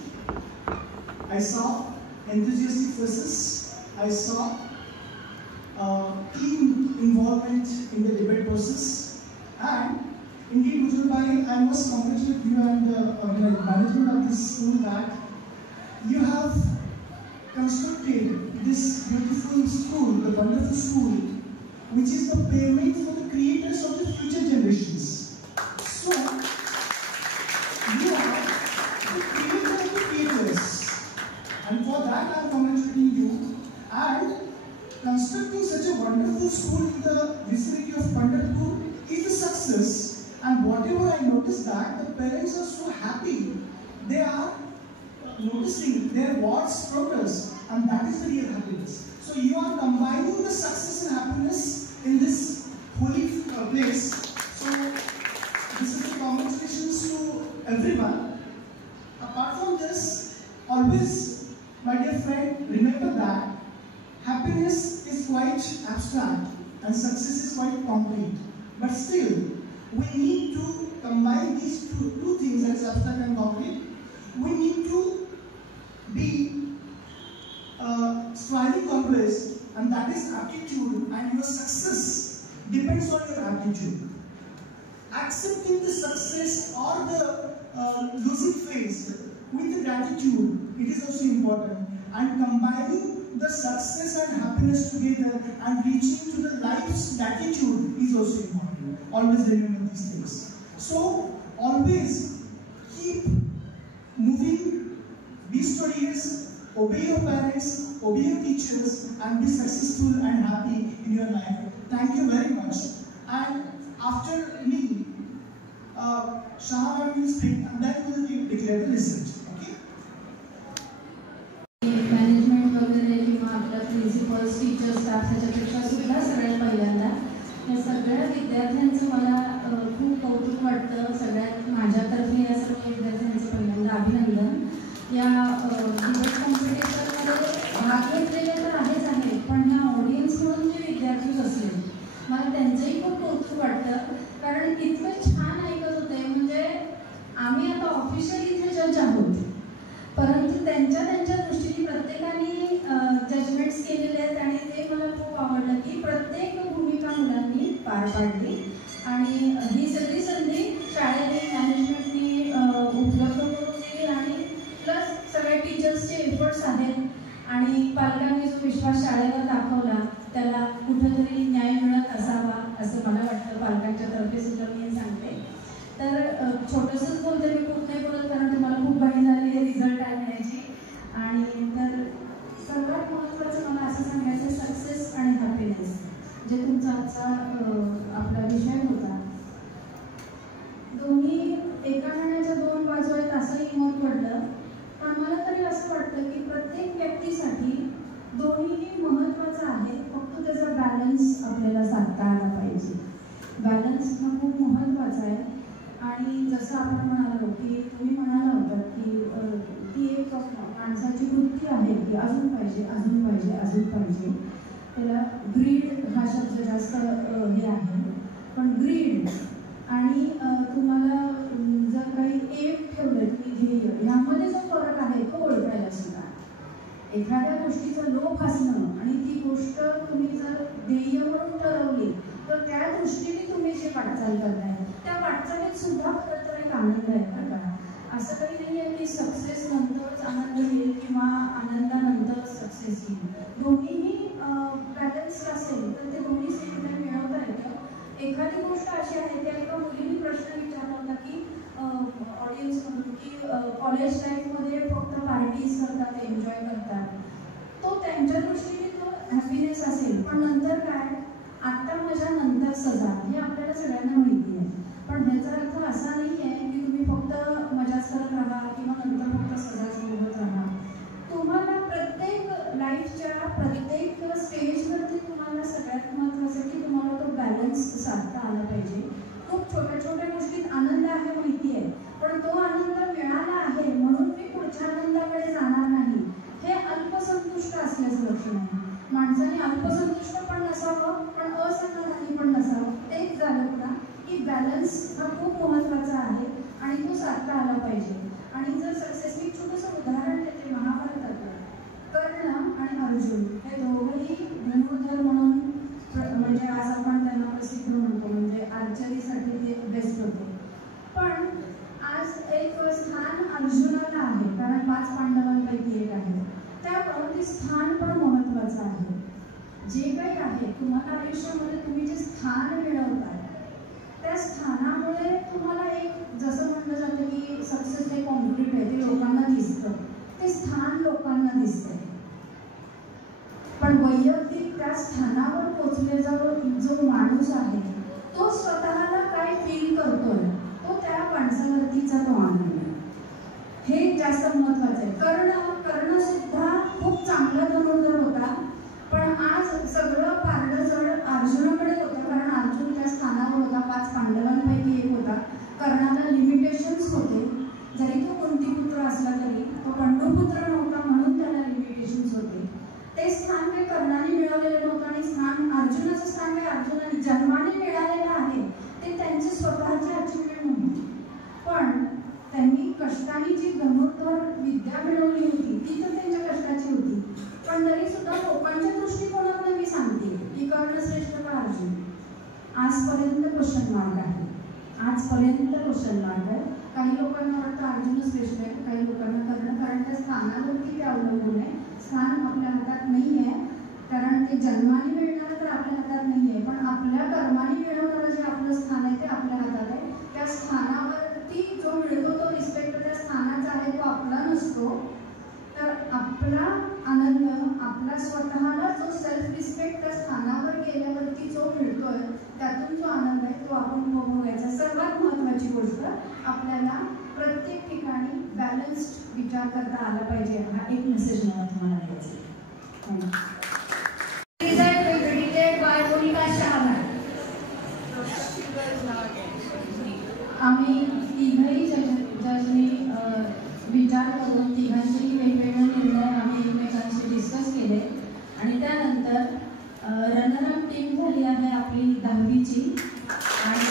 I saw enthusiastic faces, I saw team involvement in the debate process. And indeed, Ujjwal Bhai, I must congratulate you and the management of this school that you have constructed this beautiful school, the wonderful school, which is the payment for the creators of the future generations. So, you are the creator of the creators, and for that I am congratulating you. And constructing such a wonderful school in the vicinity of Pandharpur is a success, and whatever I noticed that the parents are so happy, they are noticing their ward's progress, and that is the real happiness. So you are combining the success and happiness in this holy place. So this is a congratulations to everyone. Apart from this, always, my dear friend, remember that happiness is quite abstract and success is quite concrete. But still, we need to combine these two things, as abstract and concrete. We need to be striving always, and that is aptitude, and your success depends on your aptitude. Accepting the success or the losing phase with the gratitude, it is also important. And combining the success and happiness together and reaching to the life's gratitude is also important. Always remember these things. So, always keep moving, be studious, obey your parents, obey your teachers, and be successful and happy in your life. Thank you very much. And after me, Shah will speak, and then we will declare the result. Management वगैरे किंवा आपल्या principles teachers staff ह्याच्यापेक्षा सुद्धा सगळ्यात पहिल्यांदा या सगळ्या विद्यार्थ्यांचं मला खूप कौतुक वाटतं. सगळ्यात माझ्यातर्फे या सर्व विद्यार्थ्यांचं पहिल्यांदा अभिनंदन. या डिबेट कॉम्पिटिशनमध्ये भाग घेतलेले तर आहेच आहे, पण ह्या ऑडियन्सकडून जे विद्यार्थी असले मला त्यांचंही खूप कौतुक वाटतं. कारण इतकं छान ऐकत होते. म्हणजे आम्ही आता ऑफिशियली इथे जज आहोत, परंतु त्यांच्या दृष्टीने प्रत्येकाने जजमेंट्स केलेले आहेत आणि ते मला खूप आवडलं की प्रत्येक भूमिका मुलांनी पार पाडली. आणि ही सगळी संधी शाळेने मॅनेजमेंटनी उपलब्ध करून दिली आणि प्लस सगळ्या टीचर्सचे एफर्ट्स आहेत आणि पालकांनी जो विश्वास शाळेवर दाखवला त्याला कुठेतरी न्याय मिळत असावा असं मला वाटतं. पालकांच्या तर्फे सुद्धा मी सांगते. तर छोटंसंच बोलते, मी खूप नाही बोलत कारण तुम्हाला खूप घाई झाली आहे रिझल्ट आणण्याची. आणि तर सर्वात महत्त्वाचं मला असं सांगायचं सक्सेस आणि हॅपीनेस जे तुमचं बॅलन्स आपल्याला साधता आला पाहिजे. बॅलन्स हा खूप महत्त्वाचा आहे. आणि जसं आपण म्हणालो की तुम्ही म्हणाला होता की ती एक माणसाची वृत्ती आहे की अजून पाहिजे, अजून पाहिजे, अजून पाहिजे. त्याला ग्रीड हा शब्द जास्त हे आहे. पण ग्रीड आणि तुम्हाला जर काही एम ठेवलं तुम्ही ध्येय, यामध्ये जो फरक आहे तो ओळखायला शिका. एखाद्या गोष्टीचा लोभ असणं आणि ती गोष्ट तुम्ही जर ध्येय म्हणून ठरवली तर त्या दृष्टीने तुम्ही जे वाटचाल करताय त्या वाटचालीत सुद्धा खरं तर एक आनंद आहे बरं का. असं काही नाही आहे की सक्सेस नंतरच आनंद येईल किंवा आनंदानंतर सक्सेस येईल. दोन्हीही बॅलन्स असेल तर ते दोन्ही सुद्धा मिळवता येतं. एखादी गोष्ट अशी आहे त्या एका मुलीने प्रश्न विचारला होता की ऑडियन्समधून की कॉलेज लाईफमध्ये फक्त पार्टीज करतात, एन्जॉय करतात. तो त्यांच्या दृष्टीने तो हॅपीनेस असेल, पण नंतर काय, आता मजा नंतर सजा, हे आपल्याला सगळ्यांना माहिती आहे. पण ह्याचा अर्थ असा नाही आहे की तुम्ही फक्त मजाच करत राहा किंवा नंतर फक्त सजाच बघत राहा. तुम्हाला प्रत्येक लाईफच्या प्रत्येक स्टेजवरती तुम्हाला सगळ्यात महत्त्वाचं की तुम्हाला तो बॅलन्स साधता आला पाहिजे. खूप छोट्या छोट्या गोष्टीत आनंद आहे माहिती आहे, पण तो आनंद मिळाला आहे म्हणून मी पुढच्या आनंदाकडे जाणार नाही, हे अल्पसंतुष्ट असल्याचं लक्षण आहे. माणसाने अल्पसंतुष्ट पण नसावं पण असमाधानी पण नसावं. तेच झालं ना की बॅलन्स हा खूप महत्त्वाचा आहे आणि तो साधता आला पाहिजे. आणि जर सक्सेसफुल छोटंसं उदाहरण देते महाभारतातलं, कर्ण आणि अर्जुन हे दोघंही धनुर्धर म्हणून म्हणजे आज आपण त्यांना प्रसिद्ध म्हणतो, म्हणजे आर्चरीसाठी ते बेस्ट होते. पण आज एक स्थान अर्जुनाला आहे कारण 5 पांडवांपैकी एक आहे. त्यामुळे ते स्थान पण महत्त्वाचं आहे. जे काही आहे तुम्हाला आयुष्यामध्ये तुम्ही जे स्थान मिळवताय त्या स्थानामुळे तुम्हाला एक जसं म्हटलं जातं की सक्सेस हे कॉन्क्रीट आहे, ते लोकांना दिसतं, ते स्थान लोकांना दिसतंय. पण वैयक्तिक त्या स्थानावर पोचलेला जो माणूस आहे तो स्वतःला काय फील करतोय तो त्या माणसावरतीचा तो आनंद आहे, हे जास्त महत्त्वाचं आहे. कर्ण सुद्धा खूप चांगला धनुर्धर होता, पण आज सगळं पारडं जड अर्जुनाकडे होतं कारण अर्जुन त्या स्थानावर होता, 5 पांडवांपैकी एक होता. कर्णाला लिमिटेशन्स होते, जरी तो कुंतीपुत्र असला तरी तो पांडुपुत्र नव्हता म्हणून त्याला लिमिटेशन्स होते. ते स्थान काही कर्णाने मिळवलेलं नव्हतं आणि स्थान अर्जुनाचं स्थान काही अर्जुनाने जन्माने मिळालेलं आहे, ते त्यांची स्वतःची अचिव्हमेंट नव्हती. पण त्यांनी कष्टाने जी धनुर्धर विद्या मिळवली होती ती तर त्यांच्या कष्टाची होती. पण तरी सुद्धा लोकांच्या दृष्टिकोनातून मी सांगते की कर्ण श्रेष्ठ का अर्जुन, आजपर्यंत क्वेश्चन मार्क आहे. आजपर्यंत क्वेश्चन मार्क आहे. काही लोकांना वाटतं अर्जुन श्रेष्ठ आहे, काही लोकांना कर्ण, कारण त्या स्थानावरती ते अवलंबून आहे. स्थान आपल्या हातात नाही आहे कारण ते जन्माने मिळणारं तर आपल्या हातात नाही आहे, पण आपल्या कर्माने मिळवणारं जे आपलं स्थान आहे ते आपल्या हातात आहे. त्या स्थानावरती जो मिळतो तो रिस्पेक्ट त्या स्थानाचा आहे, तो आपला नसतो. तर आपला आनंद, आपला स्वतःला जो सेल्फ रिस्पेक्ट त्या स्थानावर गेल्यावरती जो मिळतोय त्यातून जो आनंद आहे तो आपण उपभोगायचा. सर्वात महत्त्वाची गोष्ट आपल्याला प्रत्येक ठिकाणी बॅलन्स्ड विचार करता आला पाहिजे, हा एक मेसेज मला तुम्हाला द्यायचा आहे. आम्ही तिघही जजनी विचार करून तिघांचे वेगवेगळे निर्णय आम्ही एकमेकांशी डिस्कस केले आणि त्यानंतर रनरअप टीम झाली आहे आपली 10वीची आणि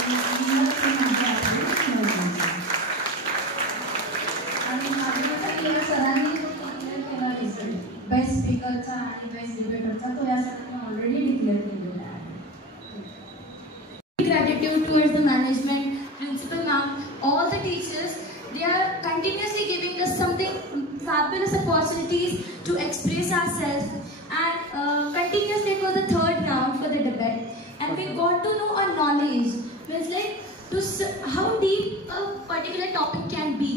या सरांनी केला रिझल्ट बेस्ट स्पीकरचा आणि बेस्ट डिबेटरचा तो यासाठी ऑलरेडी डिक्लेअर केलेला आहे. Gratitude towards the management, principal ma'am, all the teachers. They are continuously giving us something fabulous opportunities to express ourselves, and continuously it was the 3rd round for the debate, and we got to know our knowledge. Means like how deep a particular topic can be.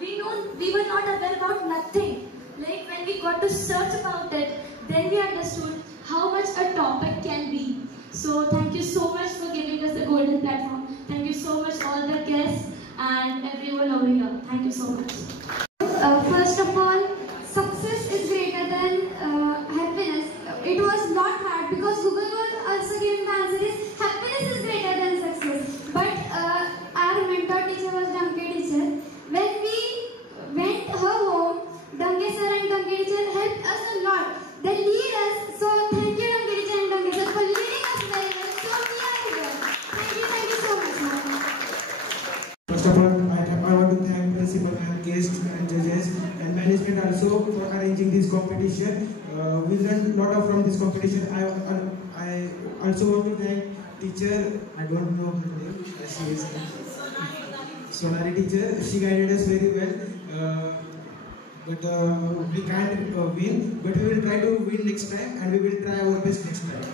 We were not aware about nothing. Like when we got to search about it, then we understood how much a topic can be. So thank you so much for giving us the golden platform. Thank you so much all the guests and everyone over here. Thank you so much. First of all, success is greater than happiness. It was not hard because Google was also gave the answer is happiness is greater than success. But our mentor teacher was Danke teacher. When we went her home, Danke sir and Danke teacher helped us a lot. They lead us. So thank you Danke teacher and Danke sir for leading us very well. So we are here. Thank you so much, ma'am. First of all, I want to thank principal and guests and judges and management also for arranging this competition. We learned a lot from this competition. I also want to thank teacher. I don't know her name. She is Sonali teacher. She guided us very well. But we can't win. But we will try to win next time, and we will try our best next time.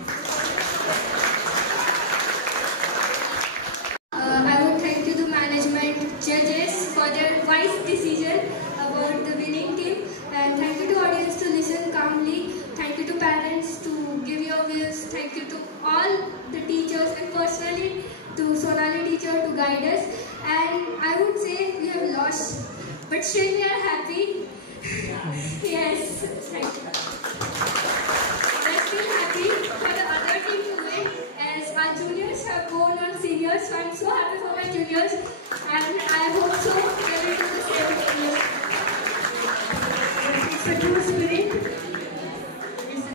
I would thank you to management, judges for their wise decision about the winning team, and thank you to audience to listen calmly. Thank you to parents to give your views. Thank you to all the teachers and personally to Sonali teacher to guide us. And I would say we have lost, but still we are happy. Yes, thank you. We're still happy for the other team to win, as our juniors have gone on seniors. So I'm so happy for my juniors, and I hope so they will do the same.